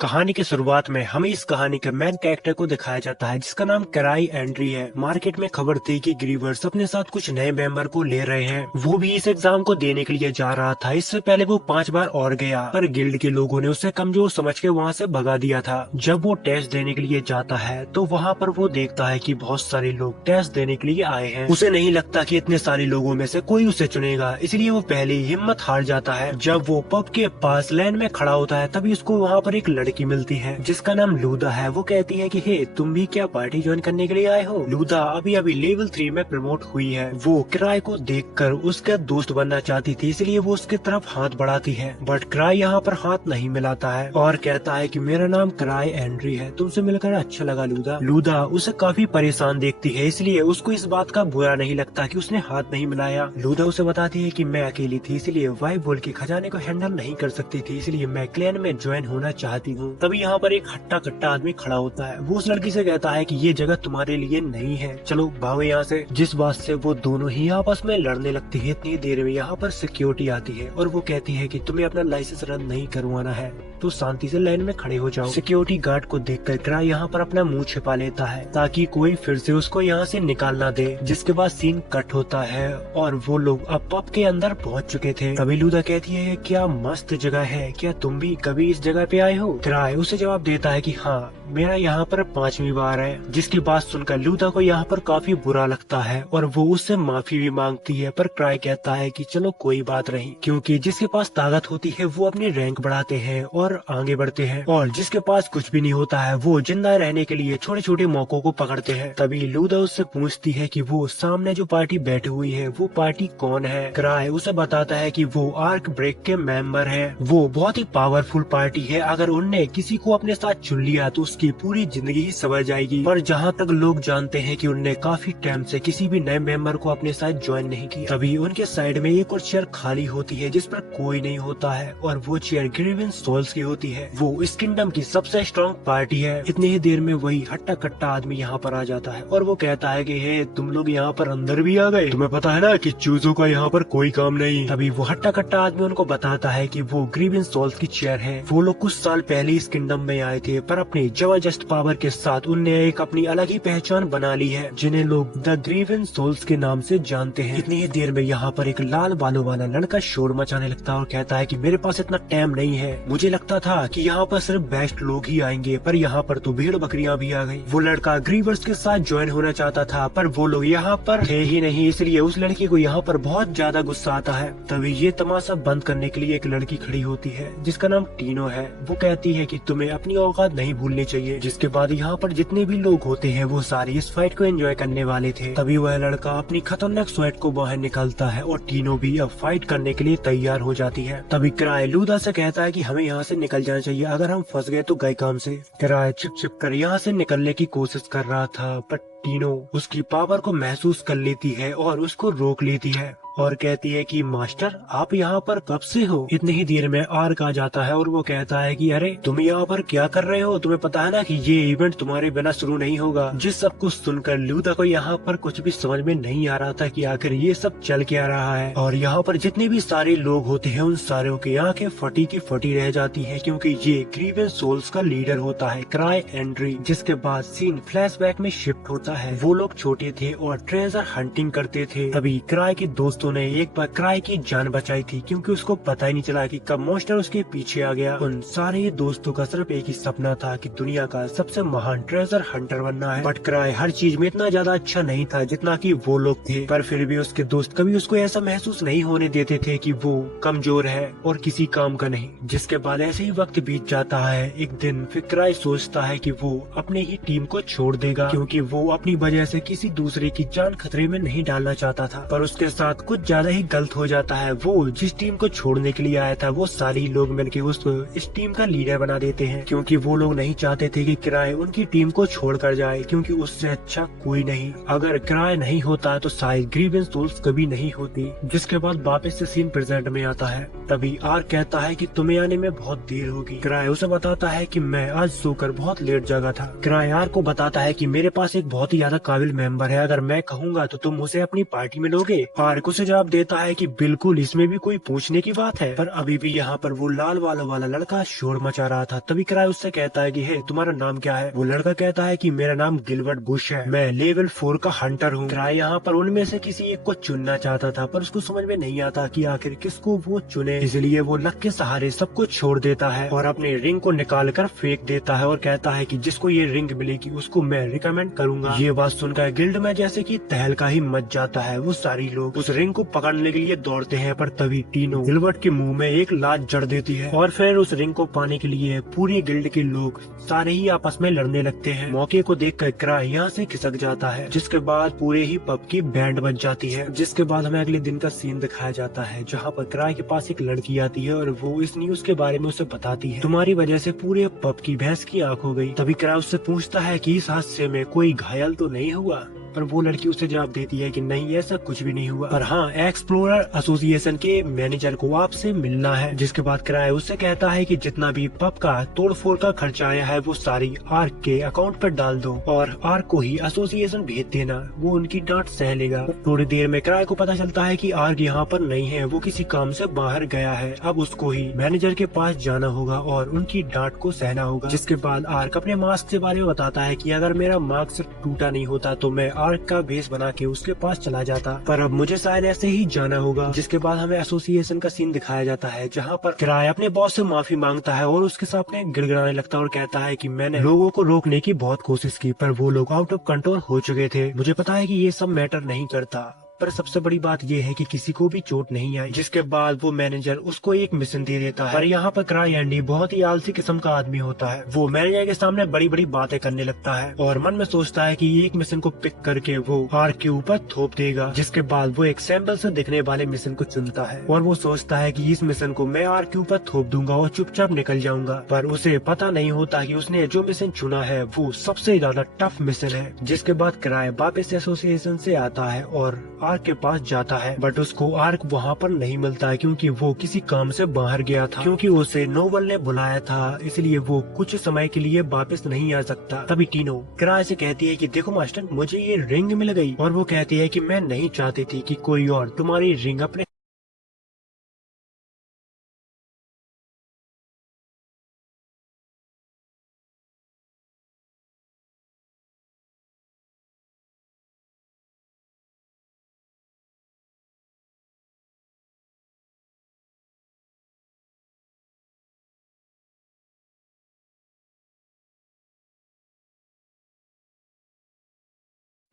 कहानी की शुरुआत में हमें इस कहानी के मेन कैरेक्टर को दिखाया जाता है जिसका नाम कराई एंड्री है। मार्केट में खबर थी कि ग्रीवर्स अपने साथ कुछ नए मेंबर को ले रहे हैं। वो भी इस एग्जाम को देने के लिए जा रहा था। इससे पहले वो 5 बार और गया, पर गिल्ड के लोगों ने उसे कमजोर समझ के वहाँ से भगा दिया था। जब वो टेस्ट देने के लिए जाता है तो वहाँ पर वो देखता है कि बहुत सारे लोग टेस्ट देने के लिए आए हैं। उसे नहीं लगता कि इतने सारे लोगों में से कोई उसे चुनेगा, इसलिए वो पहले ही हिम्मत हार जाता है। जब वो पब के पास लाइन में खड़ा होता है तभी उसको वहाँ पर एक लड़की मिलती है जिसका नाम लूदा है। वो कहती है कि हे, तुम भी क्या पार्टी ज्वाइन करने के लिए आए हो? लूदा अभी अभी लेवल 3 में प्रमोट हुई है। वो क्राई को देखकर उसका दोस्त बनना चाहती थी, इसलिए वो उसके तरफ हाथ बढ़ाती है, बट क्राई यहाँ पर हाथ नहीं मिलाता है और कहता है कि मेरा नाम क्राई एंड्री है, तुमसे मिलकर अच्छा लगा लूदा। लूदा उसे काफी परेशान देखती है, इसलिए उसको इस बात का बुरा नहीं लगता कि उसने हाथ नहीं मिलाया। लूदा उसे बताती है कि मैं अकेली थी, इसलिए वाई बोल के खजाने को हैंडल नहीं कर सकती थी, इसलिए मैं क्लैन में ज्वाइन होना चाहती हूँ। तभी यहाँ पर एक हट्टा कट्टा आदमी खड़ा होता है। वो उस लड़की से कहता है कि ये जगह तुम्हारे लिए नहीं है, चलो भागो यहाँ से। जिस बात से वो दोनों ही आपस में लड़ने लगती है। इतनी देर में यहाँ पर सिक्योरिटी आती है और वो कहती है कि तुम्हें अपना लाइसेंस रद्द नहीं करवाना है तो शांति से लाइन में खड़े हो जाओ। सिक्योरिटी गार्ड को देखकर क्राई यहाँ पर अपना मुंह छिपा लेता है ताकि कोई फिर से उसको यहाँ से निकाल ना दे। जिसके बाद सीन कट होता है और वो लोग अब पब के अंदर पहुँच चुके थे। तभी लूदा कहती है क्या मस्त जगह है, क्या तुम भी कभी इस जगह पे आए हो? क्राई उसे जवाब देता है कि हाँ, मेरा यहाँ पर 5वीं बार है। जिसकी बात सुनकर लूदा को यहाँ पर काफी बुरा लगता है और वो उससे माफी भी मांगती है, पर क्राई कहता है कि चलो कोई बात नहीं, क्योंकि जिसके पास ताकत होती है वो अपनी रैंक बढ़ाते हैं और आगे बढ़ते हैं, और जिसके पास कुछ भी नहीं होता है वो जिंदा रहने के लिए छोटे छोटे मौकों को पकड़ते हैं। तभी लूदा उससे पूछती है कि वो सामने जो पार्टी बैठी हुई है वो पार्टी कौन है? क्राई उसे बताता है कि वो आर्क ब्रेक के मेंबर है। वो बहुत ही पावरफुल पार्टी है, अगर उनने किसी को अपने साथ चुन लिया तो उसकी पूरी जिंदगी ही सवर जाएगी। पर जहाँ तक लोग जानते हैं कि उनने काफी टाइम से किसी भी नए मेंबर को अपने साथ ज्वाइन नहीं किया। तभी उनके साइड में एक और चेयर खाली होती है जिस पर कोई नहीं होता है और वो चेयर ग्रीवेंस सोल्स की होती है। वो इस किंगडम की सबसे स्ट्रॉन्ग पार्टी है। इतनी ही देर में वही हट्टा कट्टा आदमी यहाँ पर आ जाता है और वो कहता है कि हे, तुम लोग यहाँ पर अंदर भी आ गए, तुम्हें पता है ना कि चूजों का यहाँ पर कोई काम नहीं। तभी वो हट्टा कट्टा आदमी उनको बताता है कि वो ग्रीवेंस सोल्स की चेयर है। वो लोग कुछ साल पहले इस किंगडम में आए थे, पर अपनी जबरदस्त पावर के साथ उनने एक अपनी अलग ही पहचान बना ली है जिन्हें लोग द ग्रीवेंस सोल्स के नाम से जानते हैं। इतनी ही देर में यहाँ पर एक लाल बालों वाला लड़का शोर मचाने लगता है और कहता है कि मेरे पास इतना टाइम नहीं है, मुझे लगता था कि यहाँ पर सिर्फ बेस्ट लोग ही आएंगे, पर यहाँ पर तो भेड़ बकरियां भी आ गई। वो लड़का ग्रीवर्स के साथ ज्वाइन होना चाहता था पर वो लोग यहाँ पर थे ही नहीं, इसलिए उस लड़की को यहाँ पर बहुत ज्यादा गुस्सा आता है। तभी ये तमाशा बंद करने के लिए एक लड़की खड़ी होती है जिसका नाम टीनो है। वो कहती है कि तुम्हें अपनी औकात नहीं भूलनी चाहिए। जिसके बाद यहाँ पर जितने भी लोग होते हैं वो सारे इस फाइट को एंजॉय करने वाले थे। तभी वह लड़का अपनी खतरनाक स्वेट को बाहर निकालता है और टीनो भी अब फाइट करने के लिए तैयार हो जाती है। तभी क्राई लूदा से कहता है कि हमें यहाँ से निकल जाना चाहिए, अगर हम फंस गए तो गए काम से। क्राई छिप छिप कर यहाँ से निकलने की कोशिश कर रहा था, पर टीनो उसकी पावर को महसूस कर लेती है और उसको रोक लेती है और कहती है कि मास्टर, आप यहाँ पर कब से हो? इतनी ही देर में आर्क आ जाता है और वो कहता है कि अरे तुम यहाँ पर क्या कर रहे हो, तुम्हें पता है ना कि ये इवेंट तुम्हारे बिना शुरू नहीं होगा। जिस सब कुछ सुनकर लूदा को यहाँ पर कुछ भी समझ में नहीं आ रहा था कि आखिर ये सब चल क्या रहा है, और यहाँ पर जितने भी सारे लोग होते हैं उन सारों की आंखें फटी की फटी रह जाती है, क्योंकि ये ग्रीवेंस सोल्स का लीडर होता है क्राई एंड्री। जिसके बाद सीन फ्लैशबैक में शिफ्ट होता है। वो लोग छोटे थे और ट्रेजर हंटिंग करते थे। तभी क्राई के दोस्तों ने एक बार क्राई की जान बचाई थी, क्योंकि उसको पता ही नहीं चला कि कब मॉन्स्टर उसके पीछे आ गया। उन सारे दोस्तों का सिर्फ एक ही सपना था कि दुनिया का सबसे महान ट्रेजर हंटर बनना है, बट क्राई हर चीज में इतना ज्यादा अच्छा नहीं था जितना कि वो लोग थे। पर फिर भी उसके दोस्त कभी उसको ऐसा महसूस नहीं होने देते थे कि वो कमजोर है और किसी काम का नहीं। जिसके बाद ऐसे ही वक्त बीत जाता है। एक दिन फिर क्राई सोचता है कि वो अपने ही टीम को छोड़ देगा, क्योंकि वो अपनी वजह से किसी दूसरे की जान खतरे में नहीं डालना चाहता था। पर उसके साथ कुछ ज्यादा ही गलत हो जाता है। वो जिस टीम को छोड़ने के लिए आया था वो सारे लोग मिलकर उसको इस टीम का लीडर बना देते हैं, क्योंकि वो लोग नहीं चाहते थे कि क्राई उनकी टीम को छोड़कर जाए, क्योंकि उससे अच्छा कोई नहीं। अगर क्राई नहीं होता तो शायद ग्रीवेंस सोल्स कभी नहीं होती। जिसके बाद वापस से सीन प्रेजेंट में आता है। तभी आर्क कहता है कि तुम्हें आने में बहुत देर होगी। क्राई उसे बताता है कि मैं आज सोकर बहुत लेट जगा था। क्राई आर्क को बताता है कि मेरे पास एक बहुत ही ज्यादा काबिल मेंबर है, अगर मैं कहूँगा तो तुम उसे अपनी पार्टी में लोगे। आर्क उसे उसे जवाब देता है कि बिल्कुल, इसमें भी कोई पूछने की बात है। पर अभी भी यहाँ पर वो लाल वालों वाला लड़का शोर मचा रहा था। तभी क्राई उससे कहता है कि हे, तुम्हारा नाम क्या है? वो लड़का कहता है कि मेरा नाम गिलबर्ट बुश है, मैं लेवल 4 का हंटर हूँ। क्राई यहाँ पर उनमें से किसी एक को चुनना चाहता था, पर उसको समझ में नहीं आता कि आखिर किसको वो चुने। इसलिए वो लक के सहारे सब कुछ छोड़ देता है और अपने रिंग को निकाल कर फेंक देता है और कहता है कि जिसको ये रिंग मिलेगी उसको मैं रिकमेंड करूंगा। ये बात सुनकर गिल्ड में जैसे कि तहलका ही मच जाता है। वो सारी लोग उस रिंग को पकड़ने के लिए दौड़ते हैं, पर तभी टीनो गिलबर्ट के मुंह में एक लात जड़ देती है और फिर उस रिंग को पाने के लिए पूरी गिल्ड के लोग सारे ही आपस में लड़ने लगते हैं। मौके को देखकर क्राई यहाँ से खिसक जाता है, जिसके बाद पूरे ही पब की बैंड बज जाती है। जिसके बाद हमें अगले दिन का सीन दिखाया जाता है, जहाँ पर क्राई के पास एक लड़की आती है और वो इस न्यूज के बारे में उसे बताती है, तुम्हारी वजह से पूरे पब की भैंस की आंख हो गई। तभी क्राई उससे पूछता है कि इस हादसे में कोई घायल तो नहीं हुआ? पर वो लड़की उसे जवाब देती है कि नहीं, ऐसा कुछ भी नहीं हुआ, पर हाँ, एक्सप्लोरर एसोसिएशन के मैनेजर को आपसे मिलना है। जिसके बाद क्राई उससे कहता है कि जितना भी पब का तोड़फोड़ का खर्चा आया है वो सारी आर्क के अकाउंट पर डाल दो और आर्क को ही एसोसिएशन भेज देना, वो उनकी डांट सह लेगा। थोड़ी देर में क्राई को पता चलता है कि आर्क यहाँ पर नहीं है, वो किसी काम से बाहर गया है। अब उसको ही मैनेजर के पास जाना होगा और उनकी डांट को सहना होगा। जिसके बाद आर्क अपने मास्क के बारे में बताता है कि अगर मेरा मास्क टूटा नहीं होता तो मैं आर्क का भेस बना के उसके पास चला जाता, पर अब मुझे शायद ऐसे ही जाना होगा। जिसके बाद हमें एसोसिएशन का सीन दिखाया जाता है, जहाँ पर क्राई अपने बॉस से माफी मांगता है और उसके सामने गिड़गिड़ाने लगता है और कहता है कि मैंने लोगों को रोकने की बहुत कोशिश की, पर वो लोग आउट ऑफ कंट्रोल हो चुके थे। मुझे पता है कि ये सब मैटर नहीं करता, पर सबसे बड़ी बात यह है कि किसी को भी चोट नहीं आई। जिसके बाद वो मैनेजर उसको एक मिशन दे देता है, पर यहाँ पर क्राई एंडी बहुत ही आलसी किस्म का आदमी होता है। वो मैनेजर के सामने बड़ी बड़ी बातें करने लगता है और मन में सोचता है कि एक मिशन को पिक करके वो आर्क के ऊपर थोप देगा। जिसके बाद वो एक सैंपल से दिखने वाले मिशन को चुनता है और वो सोचता है कि इस मिशन को मैं आर्क के ऊपर थोप दूंगा और चुपचाप निकल जाऊंगा, पर उसे पता नहीं होता कि उसने जो मिशन चुना है वो सबसे ज्यादा टफ मिशन है। जिसके बाद क्राई वापस एसोसिएशन से आता है और आर्क के पास जाता है, बट उसको आर्क वहाँ पर नहीं मिलता है क्योंकि वो किसी काम से बाहर गया था, क्योंकि उसे नोबल ने बुलाया था, इसलिए वो कुछ समय के लिए वापस नहीं आ सकता। तभी टीनो क्राई से कहती है कि देखो मास्टर, मुझे ये रिंग मिल गई, और वो कहती है कि मैं नहीं चाहती थी कि कोई और तुम्हारी रिंग अपने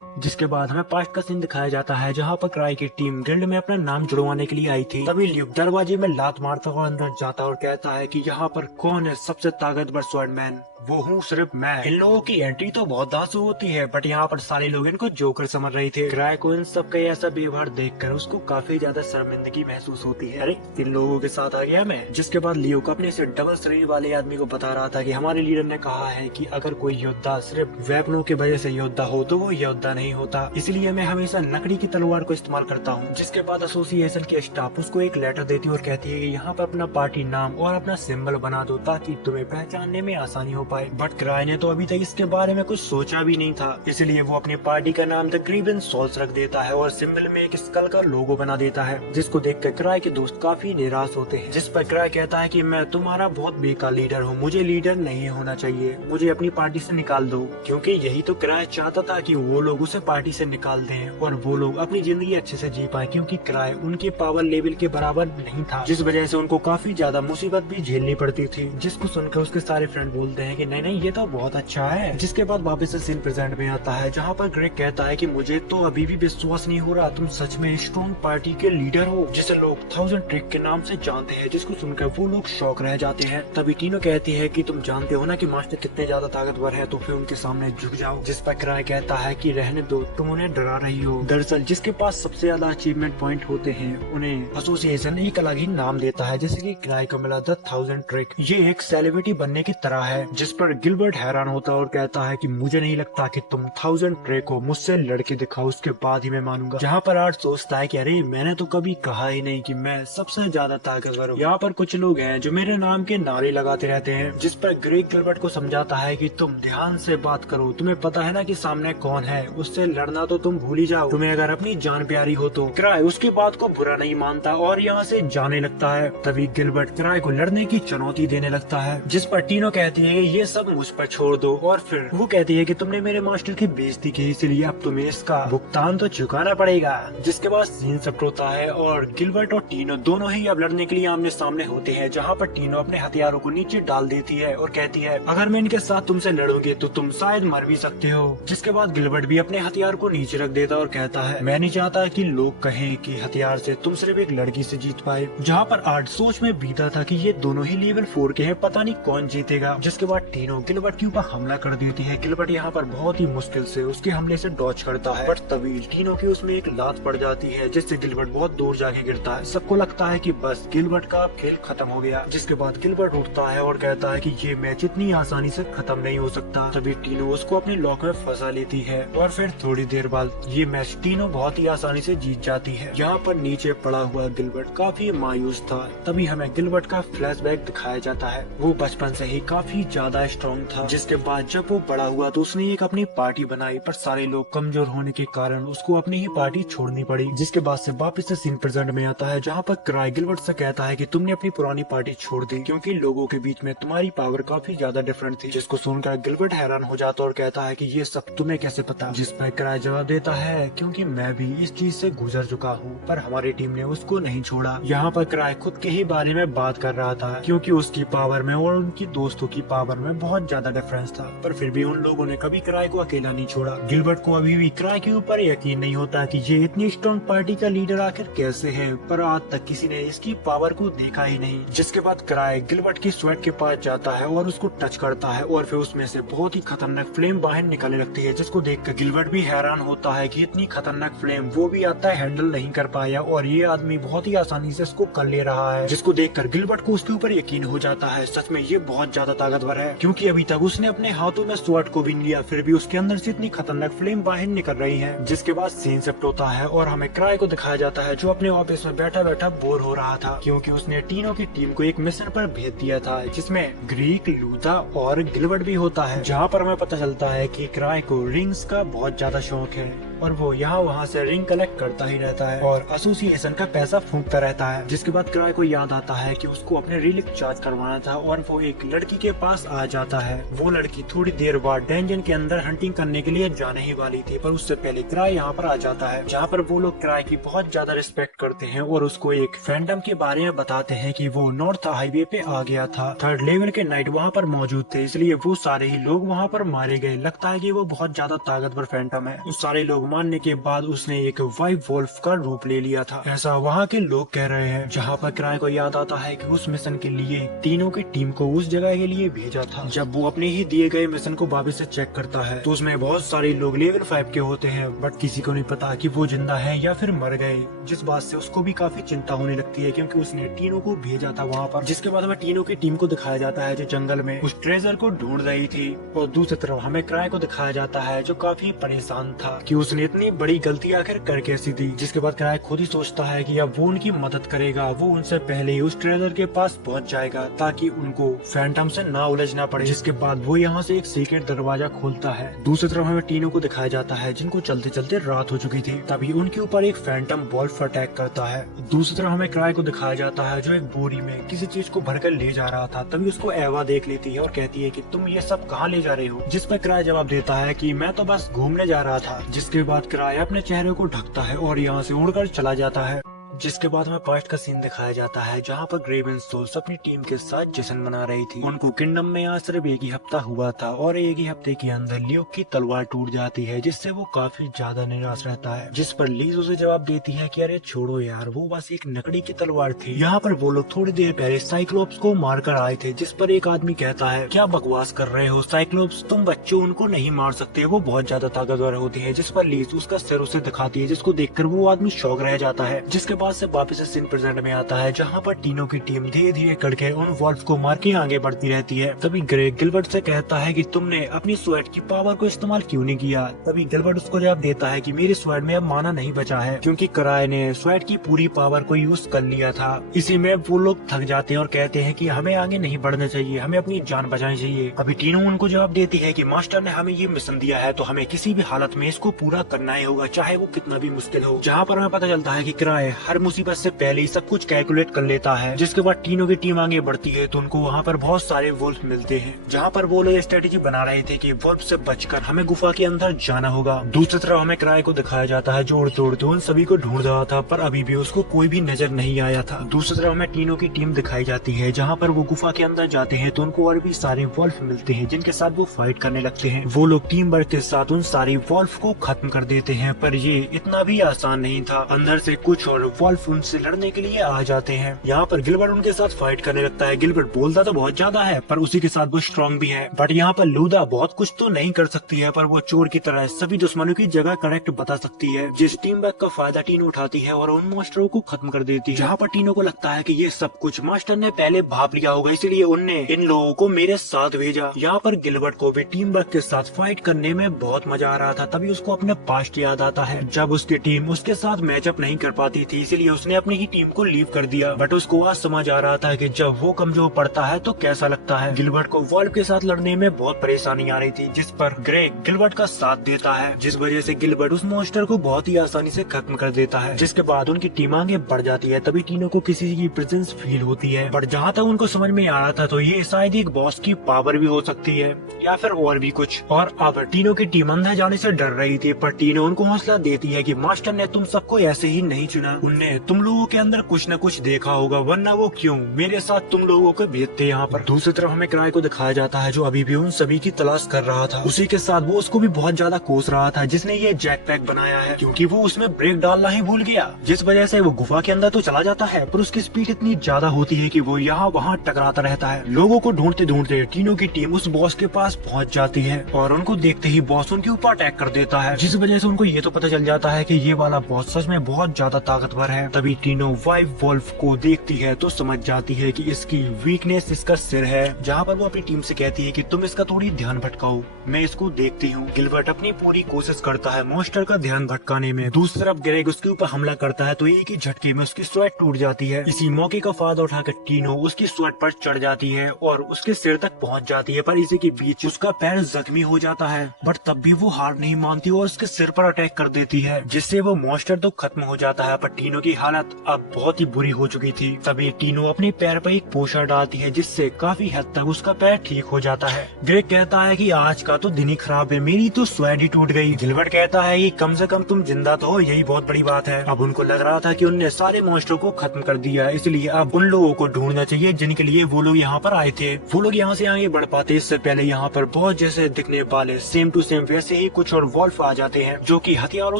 जिसके बाद हमें पास्ट का सीन दिखाया जाता है, जहाँ पर क्राई की टीम गिल्ड में अपना नाम जुड़वाने के लिए आई थी। तभी ल्यूक दरवाजे में लात मारता हुआ अंदर जाता और कहता है कि यहाँ पर कौन है सबसे ताकतवर स्वॉर्डमैन? वो हूँ सिर्फ मैं। इन लोगों की एंट्री तो बहुत धांसू होती है, बट यहाँ पर सारे लोग इनको जोकर समझ रहे थे। क्राई को इन सब का ऐसा व्यवहार देखकर उसको काफी ज्यादा शर्मिंदगी महसूस होती है। अरे, इन लोगों के साथ आ गया मैं। जिसके बाद लियो को अपने से डबल शरीर वाले आदमी को बता रहा था कि हमारे लीडर ने कहा है कि अगर कोई योद्धा सिर्फ वेपनों की वजह से योद्धा हो तो वो योद्धा नहीं होता, इसलिए मैं हमेशा लकड़ी की तलवार को इस्तेमाल करता हूँ। जिसके बाद एसोसिएशन के स्टाफ उसको एक लेटर देती है और कहती है कि यहाँ पर अपना पार्टी नाम और अपना सिंबल बना दो ताकि तुम्हें पहचानने में आसानी हो पाए। बट क्राई ने तो अभी तक इसके बारे में कुछ सोचा भी नहीं था, इसलिए वो अपनी पार्टी का नाम द ग्रीवन सोल्स रख देता है और सिंबल में एक स्कल का लोगो बना देता है, जिसको देखकर क्राई के दोस्त काफी निराश होते हैं। जिस पर क्राई कहता है कि मैं तुम्हारा बहुत बेकार लीडर हूँ, मुझे लीडर नहीं होना चाहिए, मुझे अपनी पार्टी से निकाल दो। क्योंकि यही तो क्राई चाहता था कि वो लोग उसे पार्टी से निकाल दें और वो लोग अपनी जिंदगी अच्छे से जी पाए, क्योंकि क्राई उनके पावर लेवल के बराबर नहीं था, जिस वजह से उनको काफी ज्यादा मुसीबत भी झेलनी पड़ती थी। जिसको सुनकर उसके सारे फ्रेंड बोलते हैं कि नहीं नहीं, ये तो बहुत अच्छा है। जिसके बाद वापस से सीन प्रेजेंट में आता है, जहाँ पर ग्रेग कहता है कि मुझे तो अभी भी विश्वास नहीं हो रहा, तुम सच में स्ट्रॉन्ग पार्टी के लीडर हो जिसे लोग 1000 ट्रिक के नाम से जानते हैं। जिसको सुनकर वो लोग शौक रह जाते हैं। तभी टीनो कहती है कि तुम जानते हो ना कि मास्टर कितने ज्यादा ताकतवर है, तो फिर उनके सामने झुक जाओ। जिस पर क्राई कहता है कि रहने दो, तुम उन्हें डरा रही हो। दरअसल जिसके पास सबसे ज्यादा अचीवमेंट पॉइंट होते हैं उन्हें एसोसिएशन एक अलग ही नाम देता है, जैसे कि क्राई को मिला द 1000 ट्रिक। ये एक सेलिब्रिटी बनने की तरह है। जिस पर गिलबर्ट हैरान होता है और कहता है कि मुझे नहीं लगता कि तुम 1000 ट्रिक हो, मुझसे लड़के दिखाओ, उसके बाद ही मैं मानूंगा। जहाँ पर आर्ट सोचता है कि अरे, मैंने तो कभी कहा ही नहीं कि मैं सबसे ज्यादा ताकतवर हूँ। यहाँ पर कुछ लोग हैं जो मेरे नाम के नारे लगाते रहते हैं। जिस पर ग्रेग गिलबर्ट को समझाता है कि तुम ध्यान से बात करो, तुम्हें पता है ना कि सामने कौन है। उससे लड़ना तो तुम भूल ही जाओ, तुम्हें अगर अपनी जान प्यारी हो तो। क्राई उसकी बात को बुरा नहीं मानता और यहाँ से जाने लगता है। तभी गिलबर्ट क्राई को लड़ने की चुनौती देने लगता है, जिस पर टीनो कहती है ये सब मुझ पर छोड़ दो, और फिर वो कहती है कि तुमने मेरे मास्टर की बेइज्जती की, इसलिए अब तुम्हें इसका भुगतान तो चुकाना पड़ेगा। जिसके बाद सीन सब होता है और गिलबर्ट और टीनो दोनों ही अब लड़ने के लिए आमने सामने होते हैं, जहाँ पर टीनो अपने हथियारों को नीचे डाल देती है और कहती है अगर मैं इनके साथ तुमसे लड़ूंगी तो तुम शायद मर भी सकते हो। जिसके बाद गिलबर्ट भी अपने हथियार को नीचे रख देता और कहता है मैं नहीं चाहता कि लोग कहें कि हथियार से तुम सिर्फ एक लड़की से जीत पाए। जहाँ पर आर्ट सोच में बीता था कि ये दोनों ही लेवल 4 के हैं, पता नहीं कौन जीतेगा। जिसके बाद टीनो गिलबर्ट के ऊपर हमला कर देती है। गिलबर्ट यहाँ पर बहुत ही मुश्किल से उसके हमले से डॉच करता है, बट तभी टीनो की उसमें एक लात पड़ जाती है, जिससे गिलबर्ट बहुत दूर जाके गिरता है। सबको लगता है कि बस गिलबर्ट का खेल खत्म हो गया। जिसके बाद गिलबर्ट उठता है और कहता है कि ये मैच इतनी आसानी से खत्म नहीं हो सकता। तभी टीनो उसको अपने लॉक में फंसा लेती है और फिर थोड़ी देर बाद ये मैच टीनो बहुत ही आसानी से जीत जाती है। यहाँ पर नीचे पड़ा हुआ गिलबर्ट काफी मायूस था। तभी हमें गिलबर्ट का फ्लैशबैक दिखाया जाता है। वो बचपन से ही काफी ज्यादा स्ट्रॉन्ग था। जिसके बाद जब वो बड़ा हुआ तो उसने एक अपनी पार्टी बनाई, पर सारे लोग कमजोर होने के कारण उसको अपनी ही पार्टी छोड़नी पड़ी। जिसके बाद से वापस से सीन प्रेजेंट में आता है, जहाँ पर क्राई गिलबर्ट से कहता है कि तुमने अपनी पुरानी पार्टी छोड़ दी क्योंकि लोगों के बीच में तुम्हारी पावर काफी ज्यादा डिफरेंट थी। जिसको सुनकर गिलबर्ट हैरान हो जाता और कहता है कि ये सब तुम्हें कैसे पता। जिस पर क्राई जवाब देता है क्योंकि मैं भी इस चीज से गुजर चुका हूँ, पर हमारी टीम ने उसको नहीं छोड़ा। यहाँ पर क्राई खुद के ही बारे में बात कर रहा था, क्योंकि उसकी पावर में और उनकी दोस्तों की पावर में बहुत ज्यादा डिफरेंस था, पर फिर भी उन लोगों ने कभी क्राई को अकेला नहीं छोड़ा। गिलबर्ट को अभी भी क्राई के ऊपर यकीन नहीं होता कि ये इतनी स्ट्रॉन्ग पार्टी का लीडर आखिर कैसे है, पर आज तक किसी ने इसकी पावर को देखा ही नहीं। जिसके बाद क्राई गिलबर्ट की स्वेट के पास जाता है और उसको टच करता है और फिर उसमें से बहुत ही खतरनाक फ्लेम बाहर निकलने लगती है, जिसको देखकर गिलबर्ट भी हैरान होता है कि इतनी खतरनाक फ्लेम वो भी आता है हैंडल नहीं कर पाया और ये आदमी बहुत ही आसानी से इसको कर ले रहा है। जिसको देखकर गिलबर्ट को उसके ऊपर यकीन हो जाता है, सच में ये बहुत ज्यादा ताकतवर है, क्योंकि अभी तक उसने अपने हाथों में स्वॉर्ड को भी लिया, फिर भी उसके अंदर से इतनी खतरनाक फ्लेम बाहर निकल रही है। जिसके बाद सीन शिफ्ट होता है और हमें क्राई को दिखाया जाता है, जो अपने ऑफिस में बैठा बैठा बोर हो रहा था, क्योंकि उसने टीनो की टीम को एक मिशन पर भेज दिया था, जिसमें ग्रीक, लूथा और गिलबर्ट भी होता है। जहाँ पर हमें पता चलता है कि क्राई को रिंग्स का बहुत ज्यादा शौक है और वो यहाँ वहाँ से रिंग कलेक्ट करता ही रहता है और एसोसिएशन का पैसा फूंकता रहता है। जिसके बाद क्राई को याद आता है कि उसको अपने रिलिक चार्ज करवाना था और वो एक लड़की के पास आ जाता है। वो लड़की थोड़ी देर बाद डंजन के अंदर हंटिंग करने के लिए जाने ही वाली थी, पर उससे पहले क्राई यहाँ पर आ जाता है, जहाँ पर वो लोग क्राई की बहुत ज्यादा रिस्पेक्ट करते हैं और उसको एक फैंटम के बारे में बताते हैं कि वो नॉर्थ हाईवे पे आ गया था। 3rd लेवल के नाइट वहाँ पर मौजूद थे, इसलिए वो सारे ही लोग वहाँ पर मारे गए। लगता है कि वो बहुत ज्यादा ताकतवर फैंटम है। उस सारे लोग मारने के बाद उसने एक वाइट वोल्फ का रूप ले लिया था, ऐसा वहाँ के लोग कह रहे हैं। जहाँ पर क्राई को याद आता है कि उस मिशन के लिए तीनों की टीम को उस जगह के लिए भेजा था। जब वो अपने ही दिए गए मिशन को वापस से चेक करता है तो उसमें बहुत सारे लोग लेवल 5 के होते हैं, बट किसी को नहीं पता कि वो जिंदा है या फिर मर गए, जिस बात से उसको भी काफी चिंता होने लगती है, क्योंकि उसने टीनों को भेजा था वहाँ पर। जिसके बाद हमें टीनों की टीम को दिखाया जाता है जो जंगल में उस ट्रेजर को ढूंढ रही थी, और दूसरी तरफ हमें क्राई को दिखाया जाता है जो काफी परेशान था कि उसने इतनी बड़ी गलती आखिर कर कैसी दी। जिसके बाद क्राई खुद ही सोचता है कि अब वो उनकी मदद करेगा, वो उनसे पहले ही उस ट्रेजर के पास पहुंच जाएगा ताकि उनको फैंटम से ना उलझना पड़े। जिसके बाद वो यहाँ से एक सीक्रेट दरवाजा खोलता है। दूसरी तरफ हमें टीनों को दिखाया जाता है जिनको चलते चलते रात हो चुकी थी, तभी उनके ऊपर एक फैंटम वॉल्फ अटैक करता है। दूसरी तरफ हमें क्राई को दिखाया जाता है जो एक बोरी में किसी चीज को भरकर ले जा रहा था, तभी उसको एवा देख लेती है और कहती है कि तुम ये सब कहाँ ले जा रहे हो। जिस पर क्राई जवाब देता है कि मैं तो बस घूमने जा रहा था। जिसके बाद क्राई अपने चेहरे को ढकता है और यहाँ से उड़कर चला जाता है। जिसके बाद हमें पास्ट का सीन दिखाया जाता है जहाँ पर ग्रेवन सोल्स अपनी टीम के साथ जश्न मना रही थी। उनको किंगडम में आज सिर्फ एक ही हफ्ता हुआ था और एक ही हफ्ते के अंदर ल्यूक की तलवार टूट जाती है, जिससे वो काफी ज्यादा निराश रहता है। जिस पर लीज उसे जवाब देती है कि अरे छोड़ो यार, वो बस एक लकड़ी की तलवार थी। यहाँ पर वो लोग थोड़ी देर पहले साइक्लोप्स को मार कर आए थे। जिस पर एक आदमी कहता है क्या बकवास कर रहे हो साइक्लोप्स, तुम बच्चों उनको नहीं मार सकते, वो बहुत ज्यादा ताकतवर होती है। जिस पर लीज उसका सिर उसे दिखाती है, जिसको देखकर वो आदमी शौक रह जाता है। जिसके बाद से वापस से सीन प्रेजेंट में आता है, जहाँ पर टीनो की टीम धीरे धीरे करके उन वॉल्फ को मार के आगे बढ़ती रहती है। तभी ग्रेग गिलबर्ट से कहता है कि तुमने अपनी स्वेड की पावर को इस्तेमाल क्यों नहीं किया। तभी गिलबर्ट उसको जवाब देता है कि मेरी स्वेड में अब माना नहीं बचा है, क्योंकि कराय ने स्वेड की पूरी पावर को यूज कर लिया था। इसी में वो लोग थक जाते हैं और कहते हैं कि हमें आगे नहीं बढ़ना चाहिए, हमें अपनी जान बचानी चाहिए। अभी टीनो उनको जवाब देती है कि मास्टर ने हमें ये मिशन दिया है तो हमें किसी भी हालत में इसको पूरा करना ही होगा, चाहे वो कितना भी मुश्किल हो। जहाँ पर हमें पता चलता है कि कराय हर मुसीबत से पहले ही सब कुछ कैलकुलेट कर लेता है। जिसके बाद टीनो की टीम आगे बढ़ती है तो उनको वहाँ पर बहुत सारे वुल्फ मिलते हैं, जहाँ पर वो लोग स्ट्रेटेजी बना रहे थे कि वुल्फ से बचकर हमें गुफा के अंदर जाना होगा। दूसरी तरफ हमें कराय को दिखाया जाता है जो उड़ते उड़ते उन सभी को ढूंढ रहा था, पर अभी भी उसको कोई भी नजर नहीं आया था। दूसरी तरफ हमें टीनो की टीम दिखाई जाती है, जहाँ पर वो गुफा के अंदर जाते हैं तो उनको और भी सारे वुल्फ मिलते हैं, जिनके साथ वो फाइट करने लगते हैं। वो लोग टीम वर्क के साथ उन सारी वुल्फ को खत्म कर देते हैं, पर ये इतना भी आसान नहीं था। अंदर से कुछ और वुल्फ उनसे लड़ने के लिए आ जाते हैं। यहाँ पर गिलबर्ट उनके साथ फाइट करने लगता है। गिलबर्ट बोलता तो बहुत ज्यादा है, पर उसी के साथ वो स्ट्रॉन्ग भी है। बट यहाँ पर लूदा बहुत कुछ तो नहीं कर सकती है, पर वो चोर की तरह सभी दुश्मनों की जगह करेक्ट बता सकती है, जिस टीम वर्क का फायदा टीनो उठाती है और उन मास्टरों को खत्म कर देती है। जहाँ पर टीनो को लगता है कि ये सब कुछ मास्टर ने पहले भाप लिया होगा, इसलिए उनने इन लोगों को मेरे साथ भेजा। यहाँ पर गिलबर्ट को भी टीम वर्क के साथ फाइट करने में बहुत मजा आ रहा था। तभी उसको अपने पास्ट याद आता है, जब उसकी टीम उसके साथ मैचअप नहीं कर पाती थी, इसलिए उसने अपनी ही टीम को लीव कर दिया। बट उसको आज समझ आ रहा था कि जब वो कमजोर पड़ता है तो कैसा लगता है। गिलबर्ट को वॉल्फ के साथ लड़ने में बहुत परेशानी आ रही थी, जिस पर ग्रेग गिलबर्ट का साथ देता है, जिस वजह से गिलबर्ट उस मॉन्स्टर को बहुत ही आसानी से खत्म कर देता है। जिसके बाद उनकी टीम आगे बढ़ जाती है। तभी टीनो को किसी की प्रेजेंस फील होती है, बट जहाँ तक उनको समझ में आ रहा था तो ये शायद एक बॉस की पावर भी हो सकती है या फिर और भी कुछ। और अब टीनो की टीम अंदर जाने से डर रही थी, पर टीनो उनको हौसला देती है कि मास्टर ने तुम सबको ऐसे ही नहीं चुना, उनने तुम लोगों के अंदर कुछ न कुछ देखा होगा, वरना वो क्यों मेरे साथ तुम लोगों को भेजते यहाँ पर। दूसरी तरफ हमें कराय को दिखाया जाता है, जो अभी भी उन सभी की तलाश कर रहा था। उसी के साथ वो उसको भी बहुत ज्यादा कोस रहा था, जिसने ये जैक पैक बनाया है, क्योंकि वो उसमें ब्रेक डालना ही भूल गया, जिस वजह से वो गुफा के अंदर तो चला जाता है, पर उसकी स्पीड इतनी ज्यादा होती है कि वो यहाँ वहाँ टकराता रहता है। लोगों को ढूंढते ढूंढते टीनो की टीम उस बॉस के पास पहुँच जाती है और उनको देखते ही बॉस उनके ऊपर अटैक कर देता है, जिस वजह से उनको ये तो पता चल जाता है कि ये वाला बॉस सच में बहुत ज्यादा ताकतवर है। तभी टीनो वाइफ वॉल्फ को देखती है तो समझ जाती है कि इसकी वीकनेस इसका सिर है, जहाँ पर वो अपनी टीम से कहती है कि तुम इसका थोड़ी ध्यान भटकाओ, मैं इसको देखती हूँ। गिलबर्ट अपनी पूरी कोशिश करता है मॉन्स्टर का ध्यान भटकाने में। दूसरी तरफ ग्रेग उसके ऊपर हमला करता है तो एक ही झटके में उसकी स्वेट टूट जाती है। इसी मौके का फायदा उठाकर टीनो उसकी स्वेट पर चढ़ जाती है और उसके सिर तक पहुँच जाती है, पर इसी के बीच उसका पैर जख्मी हो जाता है। बट तब भी वो हार नहीं मानती और उसके सिर पर अटैक कर देती है, जिससे वो मॉन्स्टर तो खत्म हो जाता है, पर टीनो की हालत अब बहुत ही बुरी हो चुकी थी। तभी टीनो अपने पैर पर एक पोशर डालती है, जिससे काफी हद तक उसका पैर ठीक हो जाता है। ग्रेग कहता है कि आज का तो दिन ही खराब है, मेरी तो स्वेड ही टूट गई। गिलबर्ट कहता है कि कम से कम तुम जिंदा तो हो, यही बहुत बड़ी बात है। अब उनको लग रहा था कि उनने सारे मॉन्स्टर को खत्म कर दिया, इसलिए अब उन लोगों को ढूंढना चाहिए जिनके लिए वो लोग यहाँ पर आए थे। वो लोग यहाँ से आगे बढ़ पाते इससे पहले यहाँ पर बहुत जैसे दिखने वाले सेम टू सेम वैसे ही कुछ और वॉल्फ आ जाते हैं, जो कि हथियारों